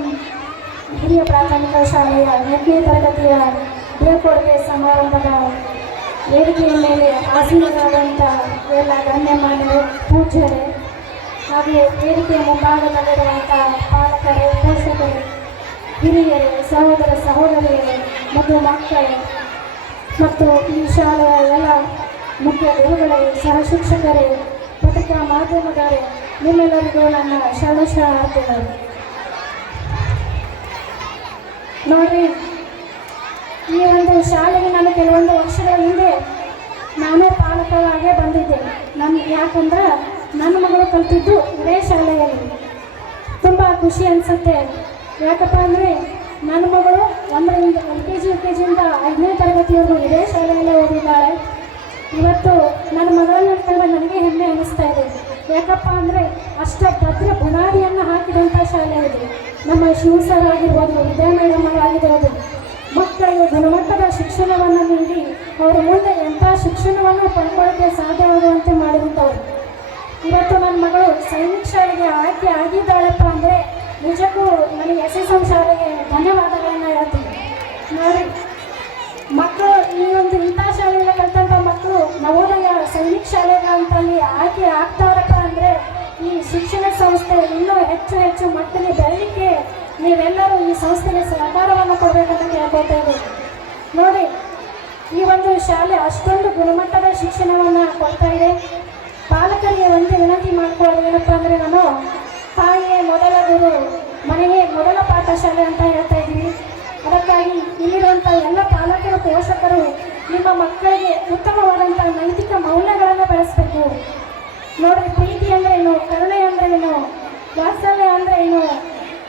ಹಿರಿಯ ಪ್ರಾಥಮಿಕ ಶಾಲೆಯ 8ನೇ ತರಗತಿಯ ಬೀಳ್ಕೊಡುಗೆ ಸಮಾರಂಭದ ವೇದಿಕೆಯ ಮೇಲೆ ಆಸೀನರಾದಂಥ ಎಲ್ಲ ಗಣ್ಯಮಾನ್ಯರು, ಪೂಜ್ಯರೇ, ಹಾಗೆ ವೇದಿಕೆಯ ಮುಂಭಾಗದಲ್ಲಿರುವಂಥ ಪಾಲಕರೇ, ಪೋಷಕರೇ, ಹಿರಿಯರೇ, ಸಹೋದರಿಯರೇ ಮತ್ತು ಮಕ್ಕಳೇ ಮತ್ತು ಈ ಶಾಲೆಯ ಎಲ್ಲ ಮುಖ್ಯ ಗುರುಗಳೇ, ಸಹ ಶಿಕ್ಷಕರೇ, ಪತ್ರಿಕಾ ಮಾಧ್ಯಮದವರೇ, ನಿಮ್ಮೆಲ್ಲರಿಗೂ ನನ್ನ ಶರಣಾರ್ಥಿಗಳು. ನೋಡ್ರಿ, ಈ ಒಂದು ಶಾಲೆಗೆ ನಾನು ಕೆಲವೊಂದು ವರ್ಷಗಳ ಹಿಂದೆ ನಾನು ಪಾಲಕರಾಗೇ ಬಂದಿದ್ದೆ. ಯಾಕಂದ್ರೆ ನನ್ನ ಮಗಳು ಕಲಿತಿದ್ದು ಇದೇ ಶಾಲೆಯಲ್ಲಿ. ತುಂಬ ಖುಷಿ ಅನಿಸುತ್ತೆ. ಯಾಕಪ್ಪ ಅಂದರೆ ನನ್ನ ಮಗಳು 1ರಿಂದ LKG UKGಯಿಂದ 5ನೇ ತರಗತಿಯವರೆಗೂ ಇದೇ ಶಾಲೆಯಲ್ಲೇ ಓದಿದ್ದಾಳೆ. ಇವತ್ತು ನನ್ನ ಮಗಳನ್ನು ಕಂಡ್ರೆ ನನಗೆ ಹೆಮ್ಮೆ ಅನ್ನಿಸ್ತಾ ಇದೆ. ಯಾಕಪ್ಪ ಅಂದರೆ ಅಷ್ಟ ಭದ್ರ ಬುನಾದಿಯನ್ನು ಹಾಕಿದಂಥ ಶಾಲೆ ಇದೆ. ನಮ್ಮ ಶಿವ ಸರ್ ಆಗಿರ್ಬೋದು, ವಿದ್ಯಾ ಮೇಡಮ್ ಆಗಿರ್ಬೋದು, ಮಕ್ಕಳಿಗೆ ಗುಣಮಟ್ಟದ ಶಿಕ್ಷಣವನ್ನು ನೀಡಿ ಅವರು ಮುಂದೆ ಎಂಥ ಶಿಕ್ಷಣವನ್ನು ಪಡ್ಕೊಳ್ಳೋಕ್ಕೆ ಸಾಧ್ಯವಾಗುವಂತೆ ಮಾಡಿದಂಥವ್ರು. ಇವತ್ತು ನನ್ನ ಮಗಳು ಸೈನಿಕ ಶಾಲೆಗೆ ಆಯ್ಕೆ ಆಗಿದ್ದಾಳಪ್ಪ ಅಂದರೆ ನಿಜಕ್ಕೂ ನನಗೆ SSM ಶಾಲೆಗೆ ಧನ್ಯವಾದಗಳನ್ನು ಹೇಳ್ತೀನಿ. ನೋಡಿ ಮಕ್ಕಳು ಈ ಒಂದು ಇಂಥ ಶಾಲೆಯಲ್ಲಿ ಕಲಿತಂಥ ಮಕ್ಕಳು ನವೋದಯ ಸೈನಿಕ ಶಾಲೆಗಳಂತಲ್ಲಿ ಆಯ್ಕೆ ಆಗ್ತಾರಪ್ಪ ಅಂದರೆ ಈ ಶಿಕ್ಷಣ ಸಂಸ್ಥೆ ಇನ್ನೂ ಹೆಚ್ಚು ಹೆಚ್ಚು ಮಕ್ಕಳಿಗೆ ಬೆಳಲಿಕ್ಕೆ ನೀವೆಲ್ಲರೂ ಈ ಸಂಸ್ಥೆಗೆ ಸಹಕಾರವನ್ನು ಕೊಡಬೇಕಂತ ಕೇಳ್ಕೊಳ್ತಾ ಇದ್ದೀವಿ. ನೋಡಿ ಈ ಒಂದು ಶಾಲೆ ಅಷ್ಟೊಂದು ಗುಣಮಟ್ಟದ ಶಿಕ್ಷಣವನ್ನು ಕೊಡ್ತಾ ಇದೆ. ಪಾಲಕರಿಗೆ ಒಂದು ವಿನಂತಿ ಮಾಡ್ಕೊಳ್ಳೋದು ಏನಪ್ಪ ಅಂದರೆ, ನಾನು ತಾಯಿಯೇ ಮೊದಲ ಗುರು, ಮನೆಯೇ ಮೊದಲ ಪಾಠಶಾಲೆ ಅಂತ ಹೇಳ್ತಾ ಇದ್ದೀವಿ. ಅದಕ್ಕಾಗಿ ಇಲ್ಲಿರುವಂಥ ಎಲ್ಲ ಪಾಲಕರು, ಪೋಷಕರು ನಿಮ್ಮ ಮಕ್ಕಳಿಗೆ ಉತ್ತಮವಾದಂಥ ನೈತಿಕ ಮೌಲ್ಯಗಳನ್ನು ಬೆಳೆಸಬೇಕು. ನೋಡ್ರಿ, ಪ್ರೀತಿ ಅಂದರೆ ಏನು, ಕರುಣೆ ಅಂದರೆ ಏನು, ವಾತ್ಸಲ್ಯ ಅಂದರೆ ಏನು,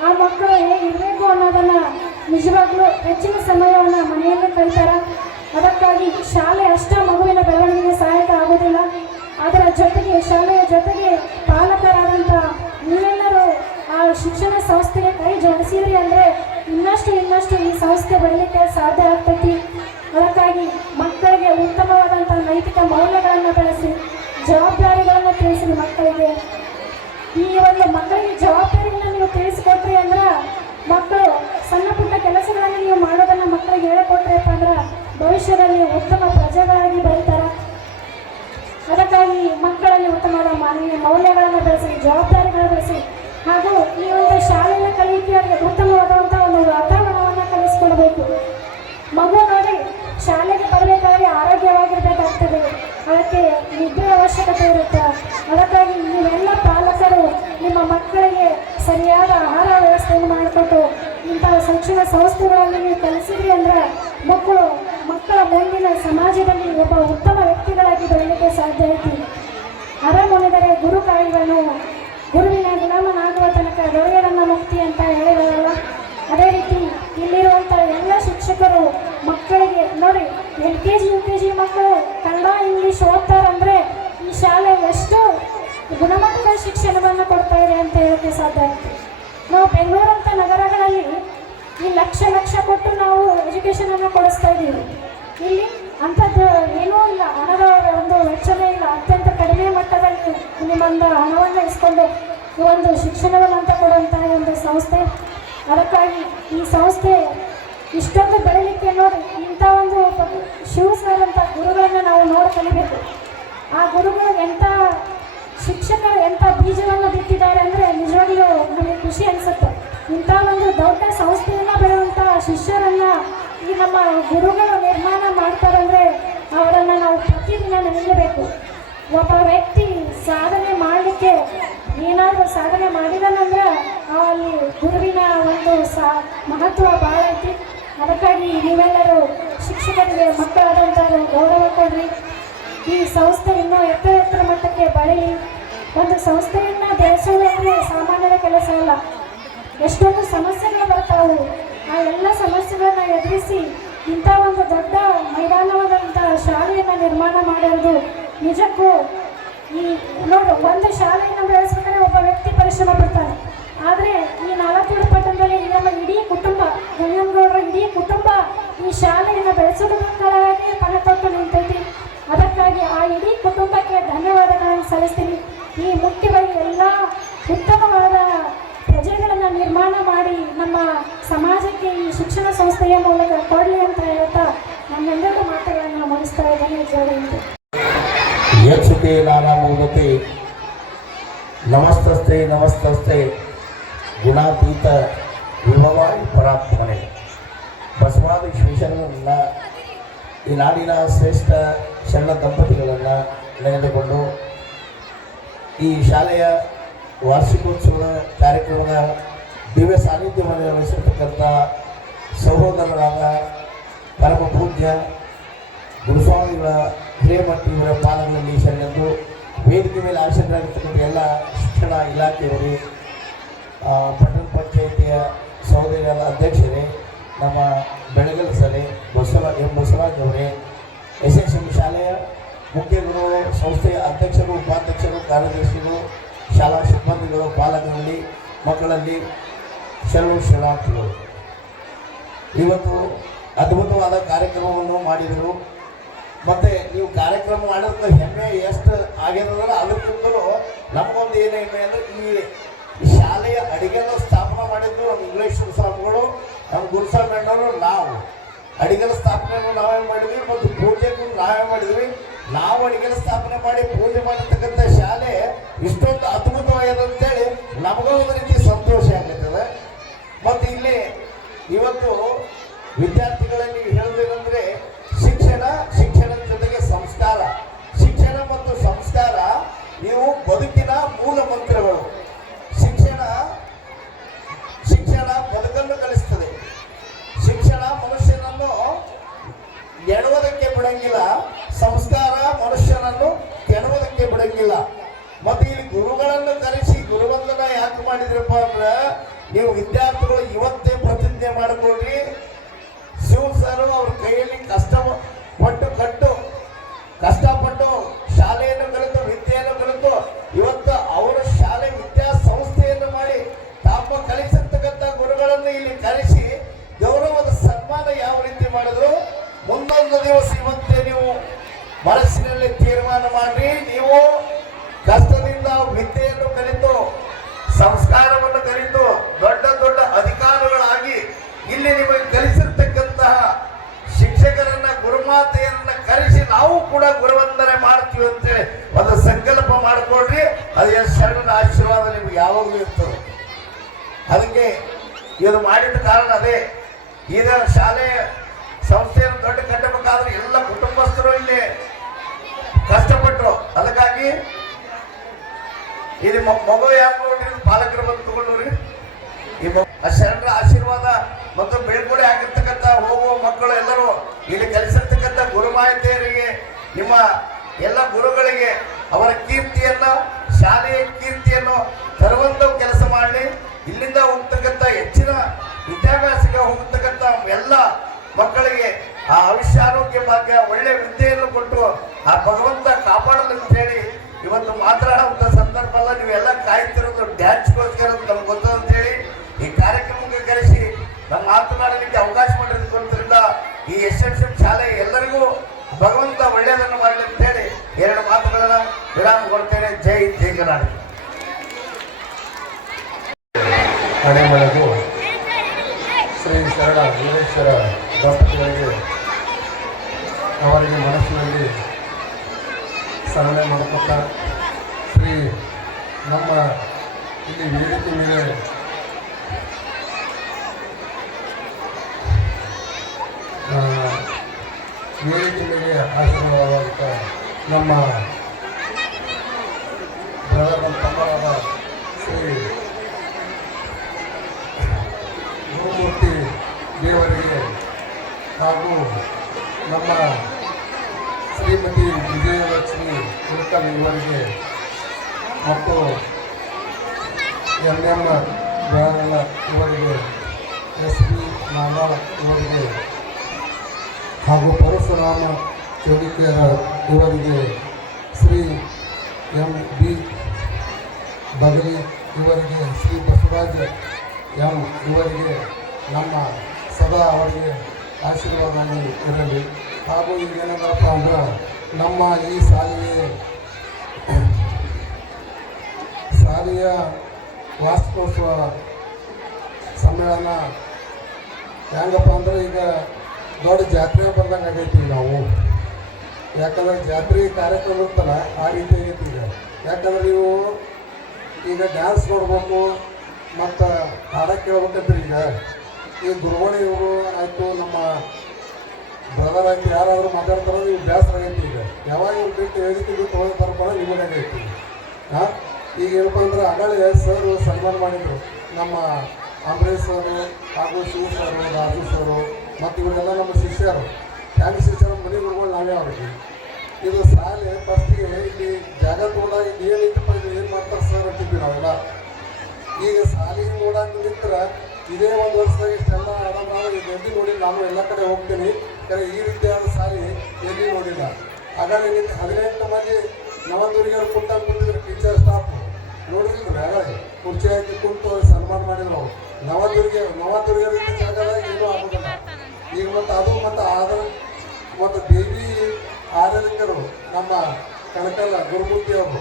ಆ ಮಕ್ಕಳು ಹೇಗಿರಬೇಕು ಅನ್ನೋದನ್ನು ನಿಜವಾಗ್ಲೂ ಹೆಚ್ಚಿನ ಸಮಯವನ್ನು ಮನೆಯಲ್ಲೇ ಕಲಿತಾರ. ಅದಕ್ಕಾಗಿ ಶಾಲೆ ಅಷ್ಟೇ ಮಗುವಿನ ಬೆಳವಣಿಗೆಗೆ ಸಹಾಯಕ ಆಗೋದಿಲ್ಲ. ಅದರ ಜೊತೆಗೆ ಶಾಲೆಯ ಜೊತೆಗೆ ಪಾಲಕರಾದಂಥ ನೀವೆಲ್ಲರೂ ಆ ಶಿಕ್ಷಣ ಸಂಸ್ಥೆಗೆ ಕೈ ಜೋಡಿಸಿದ್ರಿ ಅಂದರೆ ಇನ್ನಷ್ಟು ಈ ಸಂಸ್ಥೆ ಬೆಳಲಿಕ್ಕೆ ಸಾಧ್ಯ ಆಗ್ತೈತಿ. ಅದಕ್ಕಾಗಿ ಮಕ್ಕಳಿಗೆ ಉತ್ತಮವಾದಂಥ ನೈತಿಕ ಮೌಲ್ಯಗಳನ್ನು ಬೆಳೆಸಿ ಜವಾಬ್ದಾರಿಗಳನ್ನು ತಿಳಿಸಿ ಮಕ್ಕಳಿಗೆ. ಈ ಒಂದು ಮಕ್ಕಳಿಗೆ ಜವಾಬ್ದಾರಿಯನ್ನು ನೀವು ತಿಳಿಸಿಕೊಟ್ರಿ ಅಂದ್ರೆ ಮಕ್ಕಳು ಸಣ್ಣ ಪುಟ್ಟ ಕೆಲಸಗಳನ್ನು ನೀವು ಮಾಡೋದನ್ನು ಮಕ್ಕಳಿಗೆ ಹೇಳಿಕೊಟ್ರಪ್ಪ ಅಂದ್ರೆ ಭವಿಷ್ಯದಲ್ಲಿ ಉತ್ತಮ ಪ್ರಜೆಗಳಾಗಿ ಬೆಳೀತಾರೆ. ಅದಕ್ಕಾಗಿ ಮಕ್ಕಳಲ್ಲಿ ಉತ್ತಮವಾದ ಮಾನವೀಯ ಮೌಲ್ಯಗಳನ್ನು ಬೆಳೆಸಿ, ಜವಾಬ್ದಾರಿಗಳನ್ನು ಬೆಳೆಸಿ, ಹಾಗೂ ಈ ಒಂದು ಶಾಲೆಯ ಕಲಿಕೆ ಅವರಿಗೆ ಉತ್ತಮವಾದಂಥ ಒಂದು ವಾತಾವರಣವನ್ನು ಕಲಿಸಿಕೊಡಬೇಕು. ಮಗು ನೋಡಿ ಶಾಲೆಗೆ ಬರಬೇಕಾದ್ರೆ ಆರೋಗ್ಯವಾಗಿರಬೇಕಾಗ್ತದೆ, ಅದಕ್ಕೆ ನಿದ್ದೆ ಅವಶ್ಯಕತೆ ಇರುತ್ತೆ. ಅದಕ್ಕಾಗಿ ನೀವೆಲ್ಲ ಪಾಲಕರು ನಿಮ್ಮ ಮಕ್ಕಳಿಗೆ ಸರಿಯಾದ ಆಹಾರ ವ್ಯವಸ್ಥೆಯನ್ನು ಮಾಡಿಕೊಟ್ಟು ಇಂತಹ ಶಿಕ್ಷಣ ಸಂಸ್ಥೆಗಳಲ್ಲಿ ನೀವು ಕಲಿಸಿದ್ರಿ ಅಂದರೆ ಮಕ್ಕಳ ಮುಂದಿನ ಸಮಾಜದಲ್ಲಿ ಒಬ್ಬ ಉತ್ತಮ ವ್ಯಕ್ತಿಗಳಾಗಿ ಬೆಳಲಿಕ್ಕೆ ಸಾಧ್ಯ ಐತಿ. ಅರಮುನಿದರೆ ಗುರು ಕಾಯುವನು, ಗುರುವಿನ ಗುಲಾಮನಾಗುವ ತನಕ ದೊರೆಯರನ್ನ ಮುಕ್ತಿ ಅಂತ ಹೇಳಿದಾರಲ್ಲ, ಅದೇ ರೀತಿ ಇಲ್ಲಿರುವಂಥ ಎಲ್ಲ ಶಿಕ್ಷಕರು ಮಕ್ಕಳಿಗೆ ನೋಡಿ LKG UKG ಮಕ್ಕಳು ಕನ್ನಡ ಇಂಗ್ಲೀಷ್ ಓದ್ತಾರಂದರೆ ಈ ಶಾಲೆ ಎಷ್ಟು ಗುಣಮಟ್ಟದ ಶಿಕ್ಷಣವನ್ನು ಕೊಡ್ತಾ ಇದೆ ಅಂತ ಹೇಳಕ್ಕೆ ಸಾಧ್ಯ ಆಗ್ತದೆ. ನಾವು ಬೆಂಗಳೂರಂಥ ನಗರಗಳಲ್ಲಿ ಈ ಲಕ್ಷ ಕೊಟ್ಟು ನಾವು ಎಜುಕೇಷನನ್ನು ಕೊಡಿಸ್ತಾ ಇದ್ದೀವಿ. ಇಲ್ಲಿ ಅಂಥದ್ದು ಏನೂ ಇಲ್ಲ, ಹಣದ ಒಂದು ವೆಚ್ಚವೇ ಇಲ್ಲ. ಅತ್ಯಂತ ಕಡಿಮೆ ಮಟ್ಟದಲ್ಲಿ ನಿಮ್ಮಿಂದ ಹಣವನ್ನು ಇಸ್ಕೊಂಡು ಈ ಒಂದು ಶಿಕ್ಷಣವನ್ನು ಕೊಡುವಂತಹ ಒಂದು ಸಂಸ್ಥೆ. ಅದಕ್ಕಾಗಿ ಈ ಸಂಸ್ಥೆ ಇಷ್ಟೊಂದು ಬೆಳೀಲಿಕ್ಕೆ ನೋಡಿ ಇಂಥ ಒಂದು ಶಿವ ಸರ್ ಅಂತ ಗುರುಗಳನ್ನು ನಾವು ನೋಡಿ ಕಲಿಬೇಕು. ಆ ಗುರುಗಳು ಎಂಥ ಶಿಕ್ಷಕರು ಎಂಥ ಬೀಜವನ್ನು ಬಿತ್ತಿದ್ದಾರೆ ಅಂದರೆ ನಿಜವಾಗ್ಲೂ ನಮಗೆ ಖುಷಿ ಅನಿಸುತ್ತೆ. ಇಂಥ ಒಂದು ದೊಡ್ಡ ಸಂಸ್ಥೆಯನ್ನು ಬೆಳೆಯುವಂಥ ಶಿಷ್ಯರನ್ನು ಈ ನಮ್ಮ ಗುರುಗಳು ನಿರ್ಮಾಣ ಮಾಡ್ತಾರಂದರೆ ಅವರನ್ನು ನಾವು ಪ್ರತಿದಿನ ನೆನೆಯಬೇಕು. ಒಬ್ಬ ವ್ಯಕ್ತಿ ಸಾಧನೆ ಮಾಡಲಿಕ್ಕೆ ಏನಾದರೂ ಸಾಧನೆ ಮಾಡಿದಾನಂದ್ರೆ ಅಲ್ಲಿ ಗುರುವಿನ ಒಂದು ಮಹತ್ವ ಭಾಳ ಐತಿ. ಅದಕ್ಕಾಗಿ ನೀವೆಲ್ಲರೂ ಶಿಕ್ಷಕರಿಗೆ ಮಕ್ಕಳಾದಂಥವ್ರು ಗೌರವ ಕೊಡ್ರಿ. ಈ ಸಂಸ್ಥೆ ಇನ್ನೂ ಎತ್ತರ ಮಟ್ಟಕ್ಕೆ ಬೆಳೀಲಿ. ಒಂದು ಸಂಸ್ಥೆಯನ್ನು ಬೆಳೆಸೋದು ಅಂದರೆ ಸಾಮಾನ್ಯದ ಕೆಲಸ ಅಲ್ಲ. ಎಷ್ಟೊಂದು ಸಮಸ್ಯೆಗಳು ಬರ್ತಾವೆ. ಆ ಎಲ್ಲ ಸಮಸ್ಯೆಗಳನ್ನ ಎದುರಿಸಿ ಇಂಥ ಒಂದು ದೊಡ್ಡ ಮೈದಾನವಾದಂಥ ಶಾಲೆಯನ್ನು ನಿರ್ಮಾಣ ಮಾಡಿರೋದು ನಿಜಕ್ಕೂ ಈ ನೋಡು, ಒಂದು ಶಾಲೆಯನ್ನು ಬೆಳೆಸಬೇಕಾದ್ರೆ ಒಬ್ಬ ವ್ಯಕ್ತಿ ಪರಿಶ್ರಮ ಪಡ್ತಾನೆ. ಆದರೆ ಈ 4 ಪಟ್ಟಣದಲ್ಲಿ ನಮ್ಮ ಇಡೀ ಕುಟುಂಬ, ಗಂಗನಗೌಡರ ಇಡೀ ಕುಟುಂಬ ಈ ಶಾಲೆಯನ್ನು ಬೆಳೆಸೋದಕ್ಕಾಗಿ ಪಣ ತೊಟ್ಟು ನಿಂತೈತಿ. ಅದಕ್ಕಾಗಿ ಆ ಇಡೀ ಕುಟುಂಬಕ್ಕೆ ಧನ್ಯವಾದಗಳನ್ನು ಸಲ್ಲಿಸ್ತೀನಿ. ಈ ಮುಖ್ಯವಾಗಿ ಎಲ್ಲ ಉತ್ತಮವಾದ ಪ್ರಜೆಗಳನ್ನು ನಿರ್ಮಾಣ ಮಾಡಿ ನಮ್ಮ ಸಮಾಜಕ್ಕೆ ಈ ಶಿಕ್ಷಣ ಸಂಸ್ಥೆಯ ಮೂಲಕ ಕೊಡಲಿ ಅಂತ ಹೇಳ್ತಾ ನನ್ನೆಲ್ಲರೂ ಮಾತುಗಳನ್ನು ಮುಗಿಸ್ತಾ ಇದ್ದೇನೆ. ಜೋಡಿಂದು ಯಕ್ಷತೆ ನಾನಾಮೂರ್ತಿ ನಮಸ್ತಸ್ತೆ ಗುಣಾತೀತ ವಿಭವಾಯಿ ಪರಾತ್ಮನೆ ಬಸವಾದಿ ಶ್ರೀಶರಣನ ಈ ನಾಡಿನ ಶ್ರೇಷ್ಠ ಶರಣ ದಂಪತಿಗಳನ್ನು ನೆನೆದುಕೊಂಡು ಈ ಶಾಲೆಯ ವಾರ್ಷಿಕೋತ್ಸವದ ಕಾರ್ಯಕ್ರಮದ ದಿವ್ಯ ಸಾನ್ನಿಧ್ಯವನ್ನು ನಿರ್ವಹಿಸಿರ್ತಕ್ಕಂಥ ಸಹೋದರರಾದ ಪರಮ ಪೂಜ್ಯ ಗುರುಸ್ವಾಮಿಗಳ ಹಿರೇಮಠಿಯವರ ಪಾದಗಳಲ್ಲಿ ಶರಣೆಂದು ವೇದಿಕೆ ಮೇಲೆ ಆಸೀನರಾಗಿರ್ತಕ್ಕಂಥ ಎಲ್ಲ ಶಿಕ್ಷಣ ಇಲಾಖೆಯವರು, ಪಟ್ಟಣ ಪಂಚಾಯಿತಿಯ ಸಹೋದರಿಯರ ಅಧ್ಯಕ್ಷರೇ, ನಮ್ಮ ಬೆಳಗಲ ಸಲಹೆ ಬಸವರಾಜ್ ಅವರೇ, SSM ಶಾಲೆಯ ಮುಖ್ಯ ಗುರು, ಸಂಸ್ಥೆಯ ಅಧ್ಯಕ್ಷರು, ಉಪಾಧ್ಯಕ್ಷರು, ಕಾರ್ಯದರ್ಶಿಗಳು, ಶಾಲಾ ಸಿಬ್ಬಂದಿಗಳು, ಪಾಲಕರಲ್ಲಿ, ಮಕ್ಕಳಲ್ಲಿ ಶರಣಾರ್ಥಿಗಳು, ಇವತ್ತು ಅದ್ಭುತವಾದ ಕಾರ್ಯಕ್ರಮವನ್ನು ಮಾಡಿದರು. ಮತ್ತು ನೀವು ಕಾರ್ಯಕ್ರಮ ಮಾಡೋದ್ರ ಹೆಮ್ಮೆ ಎಷ್ಟು ಆಗ್ಯದಂದ್ರೆ ಅದಕ್ಕಿಂತಲೂ ನಮಗೊಂದು ಏನು ಹೆಮ್ಮೆ ಅಂದರೆ ಈ ಶಾಲೆಯ ಅಡಿಗೆಯನ್ನು ಸ್ಥಾಪನೆ ಮಾಡಿದ್ರು ನಮ್ಮ ಇಂಗ್ಲೀಷ್ ಸ್ವಾಮಿಗಳು, ನಮ್ಮ ಗುರುಸ್ವಾಮಿ ಅಣ್ಣವರು, ನಾವು ಅಡಿಗೆಲ ಸ್ಥಾಪನೆಯನ್ನು ನಾವೇ ಮಾಡಿದ್ವಿ ಮತ್ತು ಪೂಜೆಗೂ ನಾವೇ ಮಾಡಿದ್ವಿ. ನಾವು ಅಡಿಗೆಲ ಸ್ಥಾಪನೆ ಮಾಡಿ ಪೂಜೆ ಮಾಡಿರ್ತಕ್ಕಂಥ ಶಾಲೆ ಇಷ್ಟೊಂದು ಅದ್ಭುತವಾಗಿದೆ ಅಂತೇಳಿ ನಮಗೂ ಒಂದು ರೀತಿ ಸಂತೋಷ ಆಗ್ತದೆ. ಮತ್ತು ಇಲ್ಲಿ ಇವತ್ತು ವಿದ್ಯಾರ್ಥಿಗಳಲ್ಲಿ ಹೇಳೋದೇನೆಂದರೆ ಶಿಕ್ಷಣದ ಜೊತೆಗೆ ಸಂಸ್ಕಾರ, ಶಿಕ್ಷಣ ಮತ್ತು ಸಂಸ್ಕಾರ ಇವು ಬದುಕಿನ ಮೂಲ ಮಂತ್ರಗಳು. ಶಿಕ್ಷಣ ಬದುಕನ್ನು ಕಲಿಸ್ತದೆ. ಶಿಕ್ಷಣ ಮನುಷ್ಯನನ್ನು ಎಡುವುದಕ್ಕೆ ಬಿಡಂಗಿಲ್ಲ, ಸಂಸ್ಕಾರ ಮನುಷ್ಯನನ್ನು ಕೆಡುವುದಕ್ಕೆ ಬಿಡಂಗಿಲ್ಲ. ಮತ್ತು ಇಲ್ಲಿ ಗುರುಗಳನ್ನು ಕರೆಸಿ ಗುರುವಂದನ ಯಾಕೆ ಮಾಡಿದ್ರಪ್ಪ ಅಂದ್ರೆ, ನೀವು ವಿದ್ಯಾರ್ಥಿಗಳು ಇವತ್ತೇ ಪ್ರತಿಜ್ಞೆ ಮಾಡಿಕೊಳ್ಳಿ, ಶಿವ ಸರ್ ಅವ್ರ ಕೈಯಲ್ಲಿ ಕಷ್ಟಪಟ್ಟು ಶಾಲೆಯನ್ನು ಕಲಿತು ವಿದ್ಯೆಯನ್ನು ಕಲಿತು ಇವತ್ತು ಅವರ ಶಾಲೆ ವಿದ್ಯಾಸಂಸ್ಥೆಯನ್ನು ಮಾಡಿ ತಾಪ ಕಲಿಸಿರ್ತಕ್ಕಂಥ ಗುರುಗಳನ್ನು ಇಲ್ಲಿ ಕರೆಸಿ ಗೌರವದ ಸನ್ಮಾನ ಯಾವ ರೀತಿ ಮಾಡಿದ್ರು, ಮುಂದೊಂದು ದಿವಸ ಇವತ್ತೇ ನೀವು ಮನಸ್ಸಿನಲ್ಲಿ ತೀರ್ಮಾನ ಮಾಡಿ ನೀವು ಕಷ್ಟದಿಂದ ವಿದ್ಯೆಯನ್ನು ಕಲಿತು ಸಂಸ್ಕಾರವನ್ನು ಕಲಿತು ದೊಡ್ಡ ದೊಡ್ಡ ಅಧಿಕಾರಿಗಳಾಗಿ ಇಲ್ಲಿ ನಿಮಗೆ ಕಲಿಸಿರ್ತಕ್ಕಂತಹ ಶಿಕ್ಷಕರನ್ನ ಗುರುಮಾತೆಯರನ್ನ ಕರೆಸಿ ನಾವು ಕೂಡ ಗುರುವಂದನೆ ಮಾಡ್ತೀವಿ ಅಂತೇಳಿ ಒಂದು ಸಂಕಲ್ಪ ಮಾಡಿಕೊಡ್ರಿ. ಅದು ಶರಣನ ಆಶೀರ್ವಾದ ನಿಮ್ಗೆ ಯಾವಾಗಲೂ ಇರ್ತದೆ. ಅದಕ್ಕೆ ಇದು ಮಾಡಿದ ಕಾರಣ ಅದೇ. ಈಗ ಶಾಲೆ ಸಂಸ್ಥೆಯನ್ನು ದೊಡ್ಡ ಕಟ್ಟಬೇಕಾದ್ರೆ ಎಲ್ಲ ಕುಟುಂಬಸ್ಥರು ಇಲ್ಲಿ ಕಷ್ಟಪಟ್ಟರು. ಅದಕ್ಕಾಗಿ ಇದು ಮಗು ಯಾಕೆ ನೋಡ್ರಿ, ಪಾಲಕರು ಬಂದು ತಗೊಂಡ್ರಿ. ಈ ಶರಣರ ಆಶೀರ್ವಾದ ಮತ್ತು ಬೆಳ್ಕೊಡೆ ಆಗಿರ್ತಕ್ಕಂಥ ಹೋಗುವ ಮಕ್ಕಳು ಎಲ್ಲರೂ ಇಲ್ಲಿ ಕಲಿಸಿರ್ತಕ್ಕಂಥ ಗುರುಮಾತೆಯರಿಗೆ, ನಿಮ್ಮ ಎಲ್ಲ ಗುರುಗಳಿಗೆ ಅವರ ಕೀರ್ತಿಯನ್ನ, ಶಾಲೆಯ ಕೀರ್ತಿಯನ್ನು ತರುವಂತ ಕೆಲಸ ಮಾಡಲಿ. ಇಲ್ಲಿಂದ ಹೋಗ್ತಕ್ಕಂಥ ಹೆಚ್ಚಿನ ವಿದ್ಯಾಭ್ಯಾಸಕ್ಕೆ ಹೋಗ್ತಕ್ಕಂಥ ಎಲ್ಲ ಮಕ್ಕಳಿಗೆ ಆ ಆಯುಷ್ಯಾರೋಗ್ಯ ಭಾಗ್ಯ, ಒಳ್ಳೆ ವಿದ್ಯೆಯನ್ನು ಕೊಟ್ಟು ಆ ಭಗವಂತ ಕಾಪಾಡಲು ಅಂತ ಹೇಳಿ ಇವತ್ತು ಮಾತನಾಡುವಂಥ ಸಂದರ್ಭ ಅಲ್ಲ. ನೀವೆಲ್ಲ ಕಾಯ್ತಿರೋದು ಡ್ಯಾನ್ಸ್ಗೋಸ್ಕರ ನಮ್ಗೆ ಗೊತ್ತದ ಅಂತ ಹೇಳಿ ಈ ಕಾರ್ಯಕ್ರಮಕ್ಕೆ ಕರೆಸಿ ನಮ್ಮ ಮಾತನಾಡಲಿಕ್ಕೆ ಅವಕಾಶ ಮಾಡಿರೋದ್ರಿಂದ ಈ SMCM ಶಾಲೆ ಎಲ್ಲರಿಗೂ ಭಗವಂತ ಒಳ್ಳೆಯದನ್ನು ಮಾಡಲಿ ಅಂತ ಹೇಳಿ ಎರಡು ಮಾತುಗಳನ್ನ ವಿರಾಮ ಕೊಡ್ತೇನೆ. ಜೈ ಕರ್ನಾಟಕ. ಹಣೆಮಳಗು ಶ್ರೀ ಶರಣ ವೀರೇಶ್ವರ ದಂಪತಿಗಳಿಗೆ ಅವರಿಗೆ ಮನಸ್ಸಿನಲ್ಲಿ ಸ್ಮರಣೆ ಮಾಡ್ಕೊತ ಶ್ರೀ ನಮ್ಮ ಇಲ್ಲಿ ವೇದಿಕೆ ಮೇಲೆ ಆಶೀರ್ವಾದವಾದಂಥ ನಮ್ಮ ತಮ್ಮರಾದ ಶ್ರೀ ಗುರುಮೂರ್ತಿ ದೇವರಿಗೆ ಹಾಗೂ ನಮ್ಮ ಶ್ರೀಮತಿ ವಿಜಯಲಕ್ಷ್ಮಿ ಕುಲಕರ್ಣಿ ಇವರಿಗೆ ಮತ್ತು MM ಬೆಳಗಲ್ಲ ಇವರಿಗೆ, SP ನಾಗಾಳ ಇವರಿಗೆ ಹಾಗೂ ಪರಶುರಾಮ ಚೌಡಿಕೆಯರ ಇವರಿಗೆ, ಶ್ರೀ MB ಬಗಲಿ ಇವರಿಗೆ, ಶ್ರೀ ಬಸವರಾಜ M ಇವರಿಗೆ ನಮ್ಮ ಸದಾ ಅವರಿಗೆ ಆಶೀರ್ವಾದ ಇರಲಿ. ಹಾಗೂ ಈಗೇನಂದ್ರಪ್ಪ ಅಂದ್ರೆ ನಮ್ಮ ಈ ಶಾಲೆಯ ವಾರ್ಷಿಕೋತ್ಸವ ಸಮ್ಮೇಳನ ಹೆಂಗಪ್ಪ ಅಂದ್ರೆ ಈಗ ದೊಡ್ಡ ಜಾತ್ರೆ ಬಂದಂಗೆ ಆಗೈತಿ ನಾವು. ಯಾಕಂದ್ರೆ ಜಾತ್ರೆ ಕಾರ್ಯಕ್ರಮ ಇರ್ತಲ್ಲ ಆ ರೀತಿ ಆಗೈತಿ ಈಗ. ಯಾಕಂದ್ರೆ ನೀವು ಈಗ ಡ್ಯಾನ್ಸ್ ನೋಡ್ಬೇಕು ಮತ್ತು ಹಾಡ ಕೇಳ್ಬೇಕಂತ್ರಿ. ಈಗ ಗುರುವಾಣಿ ಇವರು ಆಯಿತು, ನಮ್ಮ ಬ್ರದರ್ ಆಯ್ತು, ಯಾರಾದರೂ ಮಾತಾಡ್ತಾರೋ ನೀವು ಬೇಸರ ಆಗೈತಿ. ಈಗ ಯಾವಾಗ ಇವ್ರು ಬಿಟ್ಟು ವೇದಿಕೆ ಬಿಟ್ಟು ಹೋಗ್ತಾರಪ್ಪ ನಿಮಗೆ ಆಗೈತಿ. ಈಗ ಏನಪ್ಪ ಅಂದ್ರೆ ಅಗಳೆ ಸರ್ ಸನ್ಮಾನ ಮಾಡಿದರು, ನಮ್ಮ ಅಂಬರೀಶ್ ಸರು ಹಾಗೂ ಶಿವ ಸರು, ರಾಜು ಸರು ಮತ್ತು ಇವರೆಲ್ಲ ನಮ್ಮ ಶಿಷ್ಯರು. ಹೆಂಗೆ ಶಿಷ್ಯರ ಮನೆ ಗುರುಗಳು ನಾವೇ ಅವ್ರಿಗೆ. ಇದು ಶಾಲೆ ಫಸ್ಟಿಗೆ ಇಲ್ಲಿ ಜಾಗ ತಗೊಂಡಾಗ ಇಲ್ಲಿ ಏನೈತಪ್ಪ, ಇದು ಏನು ಮಾಡ್ತಾರೆ ಸರ್ ಅಂತಿದ್ವಿ ನಾವೆಲ್ಲ. ಈಗ ಶಾಲೆಗೆ ನೋಡಂಗೆ ನಿಂತ್ರೆ ಇದೇ ಒಂದು ವರ್ಷದಾಗ ಇಷ್ಟೆಲ್ಲ ನಾವು ಎಲ್ಲಿ ನೋಡಿಲ್ಲ. ನಾನು ಎಲ್ಲ ಕಡೆ ಹೋಗ್ತೀನಿ, ಈ ರೀತಿಯಾದ ಶಾಲೆ ಎಲ್ಲಿ ನೋಡಿಲ್ಲ. ಹಾಗಾಗಿ 18 ಮಂದಿ ನವದುರ್ಗಿಯರು ಕೂತಿದ್ರು, ಟೀಚರ್ ಸ್ಟಾಫ್ ನೋಡಿದ್ರು. ಹಾಗಾಗಿ ಕುರ್ಚಿ ಹಾಕಿ ಕುಂತು ಸನ್ಮಾನ ಮಾಡಿದ್ರು. ನವದುರ್ಗಿಯರ ಜಾಗದಾಗ ಏನೂ ಆಗೋದಿಲ್ಲ ಈಗ. ಮತ್ತು ದೇವಿ ಆಡಳಿತರು ನಮ್ಮ ಕಣಕಲ್ಲ ಗುರುಮೂರ್ತಿ ಅವರು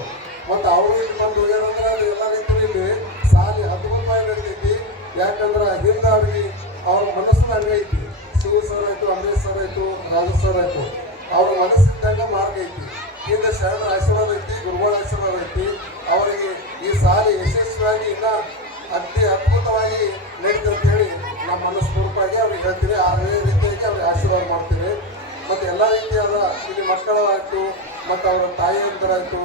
ಮತ್ತು ಅವರು ಇಲ್ಲಿ ಬಂದು ಹೋಗ್ಯಾರಂದ್ರೆ ಅದು ಎಲ್ಲ ರೈತರು ಇಲ್ಲಿ ಶಾಲೆ ಅದ್ಭುತವಾಗಿ ನಡೀತೈತಿ. ಯಾಕಂದ್ರೆ ಹಿಂದೆ ಅವ್ರಿಗೆ ಅವ್ರ ಮನಸ್ಸಿನ ಅಡುಗೆ ಐತಿ. ಶಿವ ಸರ್ ಆಯಿತು, ಅಂಬೇಶ್ ಸರ್ ಆಯಿತು, ರಾಜು ಸರ್ ಆಯಿತು, ಅವ್ರ ಮನಸ್ಸಿದ್ದಂಗೆ ಮಾರ್ಗ ಐತಿ. ಹಿಂದೆ ಶರಣರ ಆಶೀರ್ವಾದ ಐತಿ, ಗುರುಗಳ ಆಶೀರ್ವಾದ ಐತಿ. ಅವರಿಗೆ ಈ ಸಾಲಿ ಯಶಸ್ವಿಯಾಗಿ ಇನ್ನೂ ಅದ್ಭುತವಾಗಿ ನಡೀತದೆ ಅಂತ ಹೇಳಿ ನಮ್ಮ ಮನಸ್ಪೂರ್ವಕವಾಗಿ ಅವ್ರಿಗೆ ಹೇಳ್ತೀನಿ. ಅದೇ ರೀತಿಯಾಗಿ ಅವ್ರಿಗೆ ಆಶೀರ್ವಾದ ಮಾಡ್ತೀನಿ. ಮತ್ತು ಎಲ್ಲ ರೀತಿಯಾದ ಇಲ್ಲಿ ಮಕ್ಕಳಾಯಿತು ಮತ್ತು ಅವರ ತಾಯಿಯಂತರಾಯಿತು